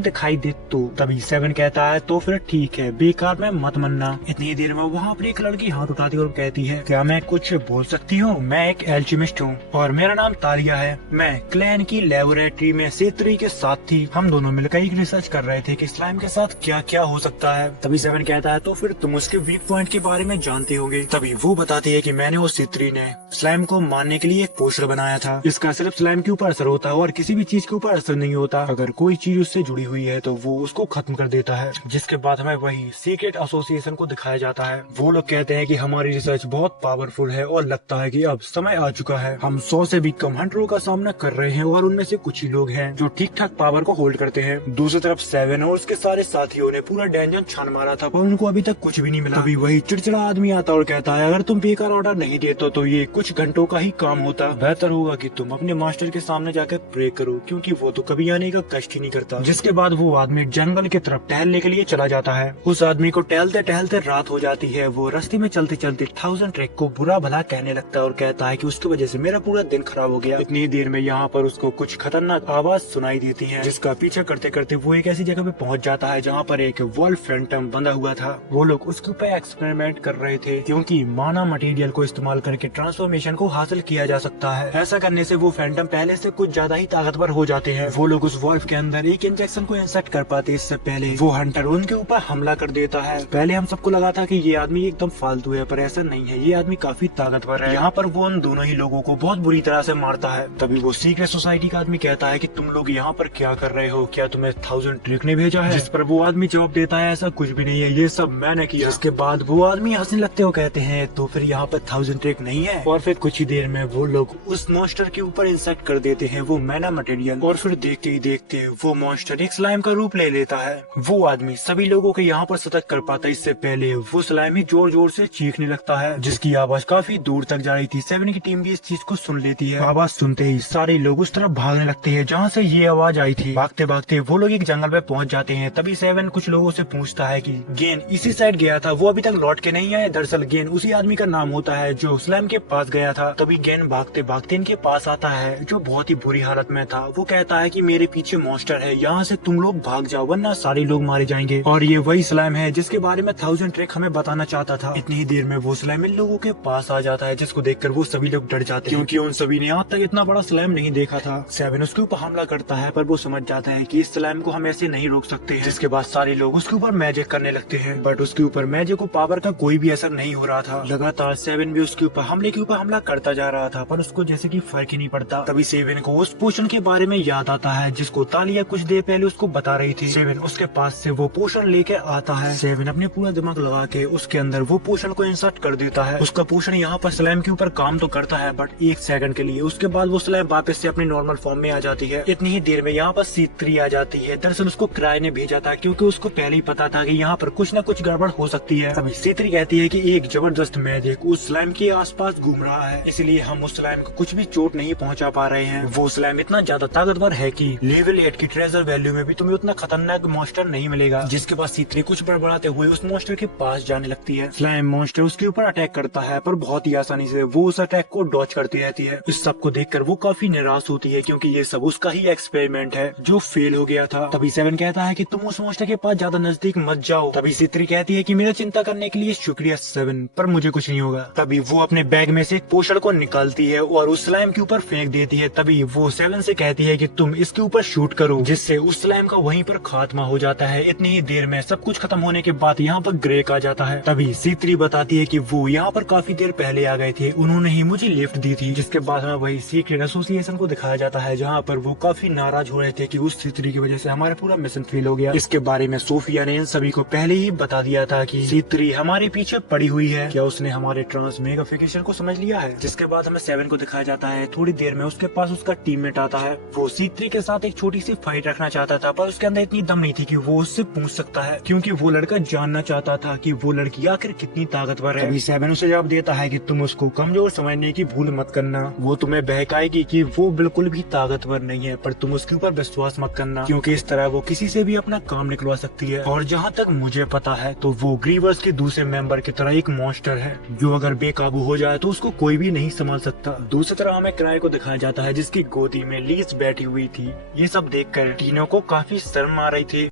दिखाई दे तो। तभी 7 कहता है तो फिर ठीक है, बेकार में मत मनना। इतनी देर में वहाँ पर एक लड़की हाथ उठाती है और कहती है क्या मैं कुछ बोल सकती हूँ? मैं एक एल्केमिस्ट हूँ और मेरा नाम तालिया है। मैं क्लैन की लेबोरेटरी में C3 के साथ थी। हम दोनों मिलकर एक रिसर्च कर रहे थे कि स्लाइम के साथ क्या क्या हो सकता है। तभी 7 कहता है तो फिर तुम उसके वीक पॉइंट के बारे में जानते होंगे। तभी वो बताती है कि मैंने और C3 ने स्लाइम को मारने के लिए एक पोस्टर बनाया था। इसका सिर्फ स्लाइम के ऊपर असर होता है और किसी भी चीज के ऊपर असर नहीं होता। अगर कोई चीज उससे जुड़ी हुई है तो वो उसको खत्म कर देता है। जिसके बाद हमें वही सीक्रेट एसोसिएशन को दिखाया जाता है। वो लोग कहते हैं कि हमारी रिसर्च बहुत पावरफुल है और लगता है कि अब समय आ चुका है। हम 100 से भी कम हंटरों का सामना कर रहे हैं और उनमें से कुछ ही लोग हैं जो ठीक ठाक पावर को होल्ड करते हैं। दूसरी तरफ 7 और उसके उसके सारे साथियों ने पूरा डेंजन छान मारा था पर उनको अभी तक कुछ भी नहीं मिला। तभी वही चिड़चिड़ा आदमी आता और कहता है अगर तुम बेकार ऑर्डर नहीं देते तो ये कुछ घंटों का ही काम होता, बेहतर होगा कि तुम अपने मास्टर के सामने जाकर प्रे करो क्योंकि वो तो कभी आने का कष्ट ही नहीं करता। जिसके बाद वो आदमी जंगल की तरफ टहलने के लिए चला जाता है। उस आदमी को टहलते टहलते रात हो जाती है। वो रास्ते में चलते चलते 1000 ट्रैक को बुरा भला कहने लगता है और कहता है कि उसकी वजह से मेरा पूरा दिन खराब हो गया। इतनी देर में यहाँ पर उसको कुछ खतरनाक आवाज सुनाई देती है जिसका पीछा करते करते वो एक ऐसी जगह पे पहुंच जाता है जहाँ पर एक वॉल्फ फैंटम बंधा हुआ था। वो लोग उसके ऊपर एक्सपेरिमेंट कर रहे थे क्योंकि माना मटेरियल को इस्तेमाल करके ट्रांसफॉर्मेशन को हासिल किया जा सकता है। ऐसा करने से वो फैंटम पहले से कुछ ज्यादा ही ताकतवर हो जाते हैं। वो लोग उस वॉल्फ के अंदर एक इंजेक्शन को इंसर्ट कर पाते इससे पहले वो हंटर उनके ऊपर हमला कर देता है। पहले हम सबको लगा था कि ये आदमी एकदम फालतू है पर ऐसा नहीं है, ये आदमी काफी ताकतवर है। यहाँ पर वो उन दोनों ही लोगों को बहुत बुरी तरह से मारता है। तभी वो सीक्रेट सोसाइटी का आदमी कहता है कि तुम लोग यहाँ पर क्या कर रहे हो, क्या तुम्हें 1000 ट्रिक ने भेजा है? जिस पर वो आदमी जवाब देता है ऐसा कुछ भी नहीं है, ये सब मैंने किया। इसके बाद वो आदमी हंसने लगते हो कहते हैं तो फिर यहाँ पर 1000 ट्रिक नहीं है। और फिर कुछ ही देर में वो लोग उस मॉन्स्टर के ऊपर इंसेक्ट कर देते हैं वो मैना मटेरियल और फिर देखते ही देखते वो मॉन्स्टर एक स्लाइम का रूप ले लेता है। वो आदमी सभी लोगों के यहाँ पर सतर्क कर पाता है। इससे पहले वो स्लाइम ही जोर जोर से चीखने लगता है जिसकी आवाज काफी दूर तक जा रही थी। 7 की टीम भी इस चीज को सुन लेती है। आवाज सुनते ही सारे लोग उस तरफ भागने लगते हैं जहाँ से ये आवाज आई थी। भागते भागते वो लोग एक जंगल में पहुँच जाते हैं। तभी 7 कुछ लोगों से पूछता है कि गेन इसी साइड गया था, वो अभी तक लौट के नहीं आया। दरअसल गेन उसी आदमी का नाम होता है जो स्लाइम के पास गया था। तभी गेन भागते भागते इनके पास आता है जो बहुत ही बुरी हालत में था। वो कहता है कि मेरे पीछे मॉन्स्टर है, यहाँ से तुम लोग भाग जाओ वरना सारे लोग मारे जाएंगे। और ये वही स्लाइम है जिसके बारे में 1000 ट्रैक हमें बताना चाहता था। इतनी ही देर में वो स्लाइम इन लोगों के पास आ जाता है जिसको देखकर वो सभी लोग डर जाते हैं क्योंकि उन सभी ने आज तक इतना बड़ा स्लाइम नहीं देखा था। 7 उसके ऊपर हमला करता है पर वो समझ जाता है कि इस स्लाइम को हम ऐसे नहीं रोक सकते हैं। जिसके बाद सारे लोग उसके ऊपर मैजिक करने लगते हैं बट उसके ऊपर मैजिक को पावर का कोई भी असर नहीं हो रहा था। लगातार 7 भी उसके ऊपर हमला करता जा रहा था पर उसको जैसे कि फर्क ही नहीं पड़ता। तभी 7 को उस पोशन के बारे में याद आता है जिसको तालिया कुछ देर पहले उसको बता रही थी। 7 उसके पास से वो पोशन लेके आता है। 7 अपने पूरा दिमाग लगा के उसके अंदर वो पोशन को इंसर्ट कर देता है। उसका पोशन यहाँ पर स्लाइम के ऊपर काम तो करता है बट 1 सेकंड के लिए। उसके बाद वो स्लाइम वापस से अपने नॉर्मल फॉर्म में आ जाती है। इतनी ही देर में यहाँ पर C3 आ जाती है। दरअसल उसको किराए ने भेजा था क्योंकि उसको पहले ही पता था कि यहाँ पर कुछ न कुछ गड़बड़ हो सकती है। तभी C3 कहती है कि एक जबरदस्त मैजिक उस स्लाइम के आसपास घूम रहा है, इसलिए हम उस स्लाइम को कुछ भी चोट नहीं पहुंचा पा रहे हैं। वो स्लाइम इतना ज्यादा ताकतवर है कि लेवल 8 की ट्रेजर वैल्यू में भी तुम्हें उतना खतरनाक मॉन्स्टर नहीं मिलेगा। जिसके बाद C3 कुछ बड़बड़ाते हुए उस मॉन्स्टर के पास जाने लगती है। स्लाइम मॉन्स्टर उसके ऊपर अटैक करता है पर बहुत ही आसानी से वो उस अटैक को डॉच करती रहती है। इस सब को देखकर वो काफी निराश होती है क्योंकि ये सब उसका ही एक्सपेरिमेंट है जो फेल हो गया था। तभी 7 कहता है कि तुम उस मॉन्स्टर के पास ज्यादा नजदीक मत जाओ। तभी C3 कहती है कि मेरा चिंता करने के लिए शुक्रिया 7 पर मुझे कुछ नहीं होगा। तभी वो अपने बैग में से एक पोशन को निकालती है और उस स्लाइम के ऊपर फेंक देती है। तभी वो 7 से कहती है कि तुम इसके ऊपर शूट करो जिससे उस स्लाइम का वहीं पर खात्मा हो जाता है। इतनी ही देर में सब कुछ खत्म होने के बाद यहाँ पर ग्रेक आ जाता है। तभी C3 बताती है कि वो यहाँ पर काफी देर पहले आ गए थे, उन्होंने ही मुझे लिफ्ट दी थी। जिसके बाद हमें वही सीक्रेट एसोसिएशन को दिखाया जाता है जहाँ पर वो काफी नाराज हो रहे थे कि उस C3 की वजह से हमारा पूरा मिशन फेल हो गया। इसके बारे में सोफिया ने इन सभी को पहले ही बता दिया था कि C3 हमारे पीछे पड़ी हुई है। क्या उसने हमारे ट्रांसमेगाफिकेशन को समझ लिया है? जिसके बाद हमें 7 को दिखाया जाता है। थोड़ी देर में उसके पास उसका टीममेट आता है। वो C3 के साथ एक छोटी सी फाइट रखना चाहता था पर उसके अंदर इतनी दम नहीं थी कि वो उससे पूछ सकता है क्योंकि वो लड़का जानना चाहता था कि वो लड़की आखिर कितनी ताकतवर है। अभी 7 उसे जवाब देता है कि तुम उसको कमजोर समझने की भूल मत करना, वो तुम्हें बहकाएगी कि वो बिल्कुल भी ताकतवर नहीं है, पर तुम उसके ऊपर विश्वास मत करना क्योंकि इस तरह वो किसी से भी अपना काम निकलवा सकती है। और जहाँ तक मुझे पता है तो वो ग्रीवर्स के दूसरे मेंबर की तरह एक मॉन्स्टर है जो अगर बेकाबू हो जाए तो उसको कोई भी नहीं संभाल सकता। दूसरी तरह हमें किराए को दिखाया जाता है जिसकी गोदी में लीज बैठी हुई थी। ये सब देखकर टीनो को काफी शर्म आ रही थी।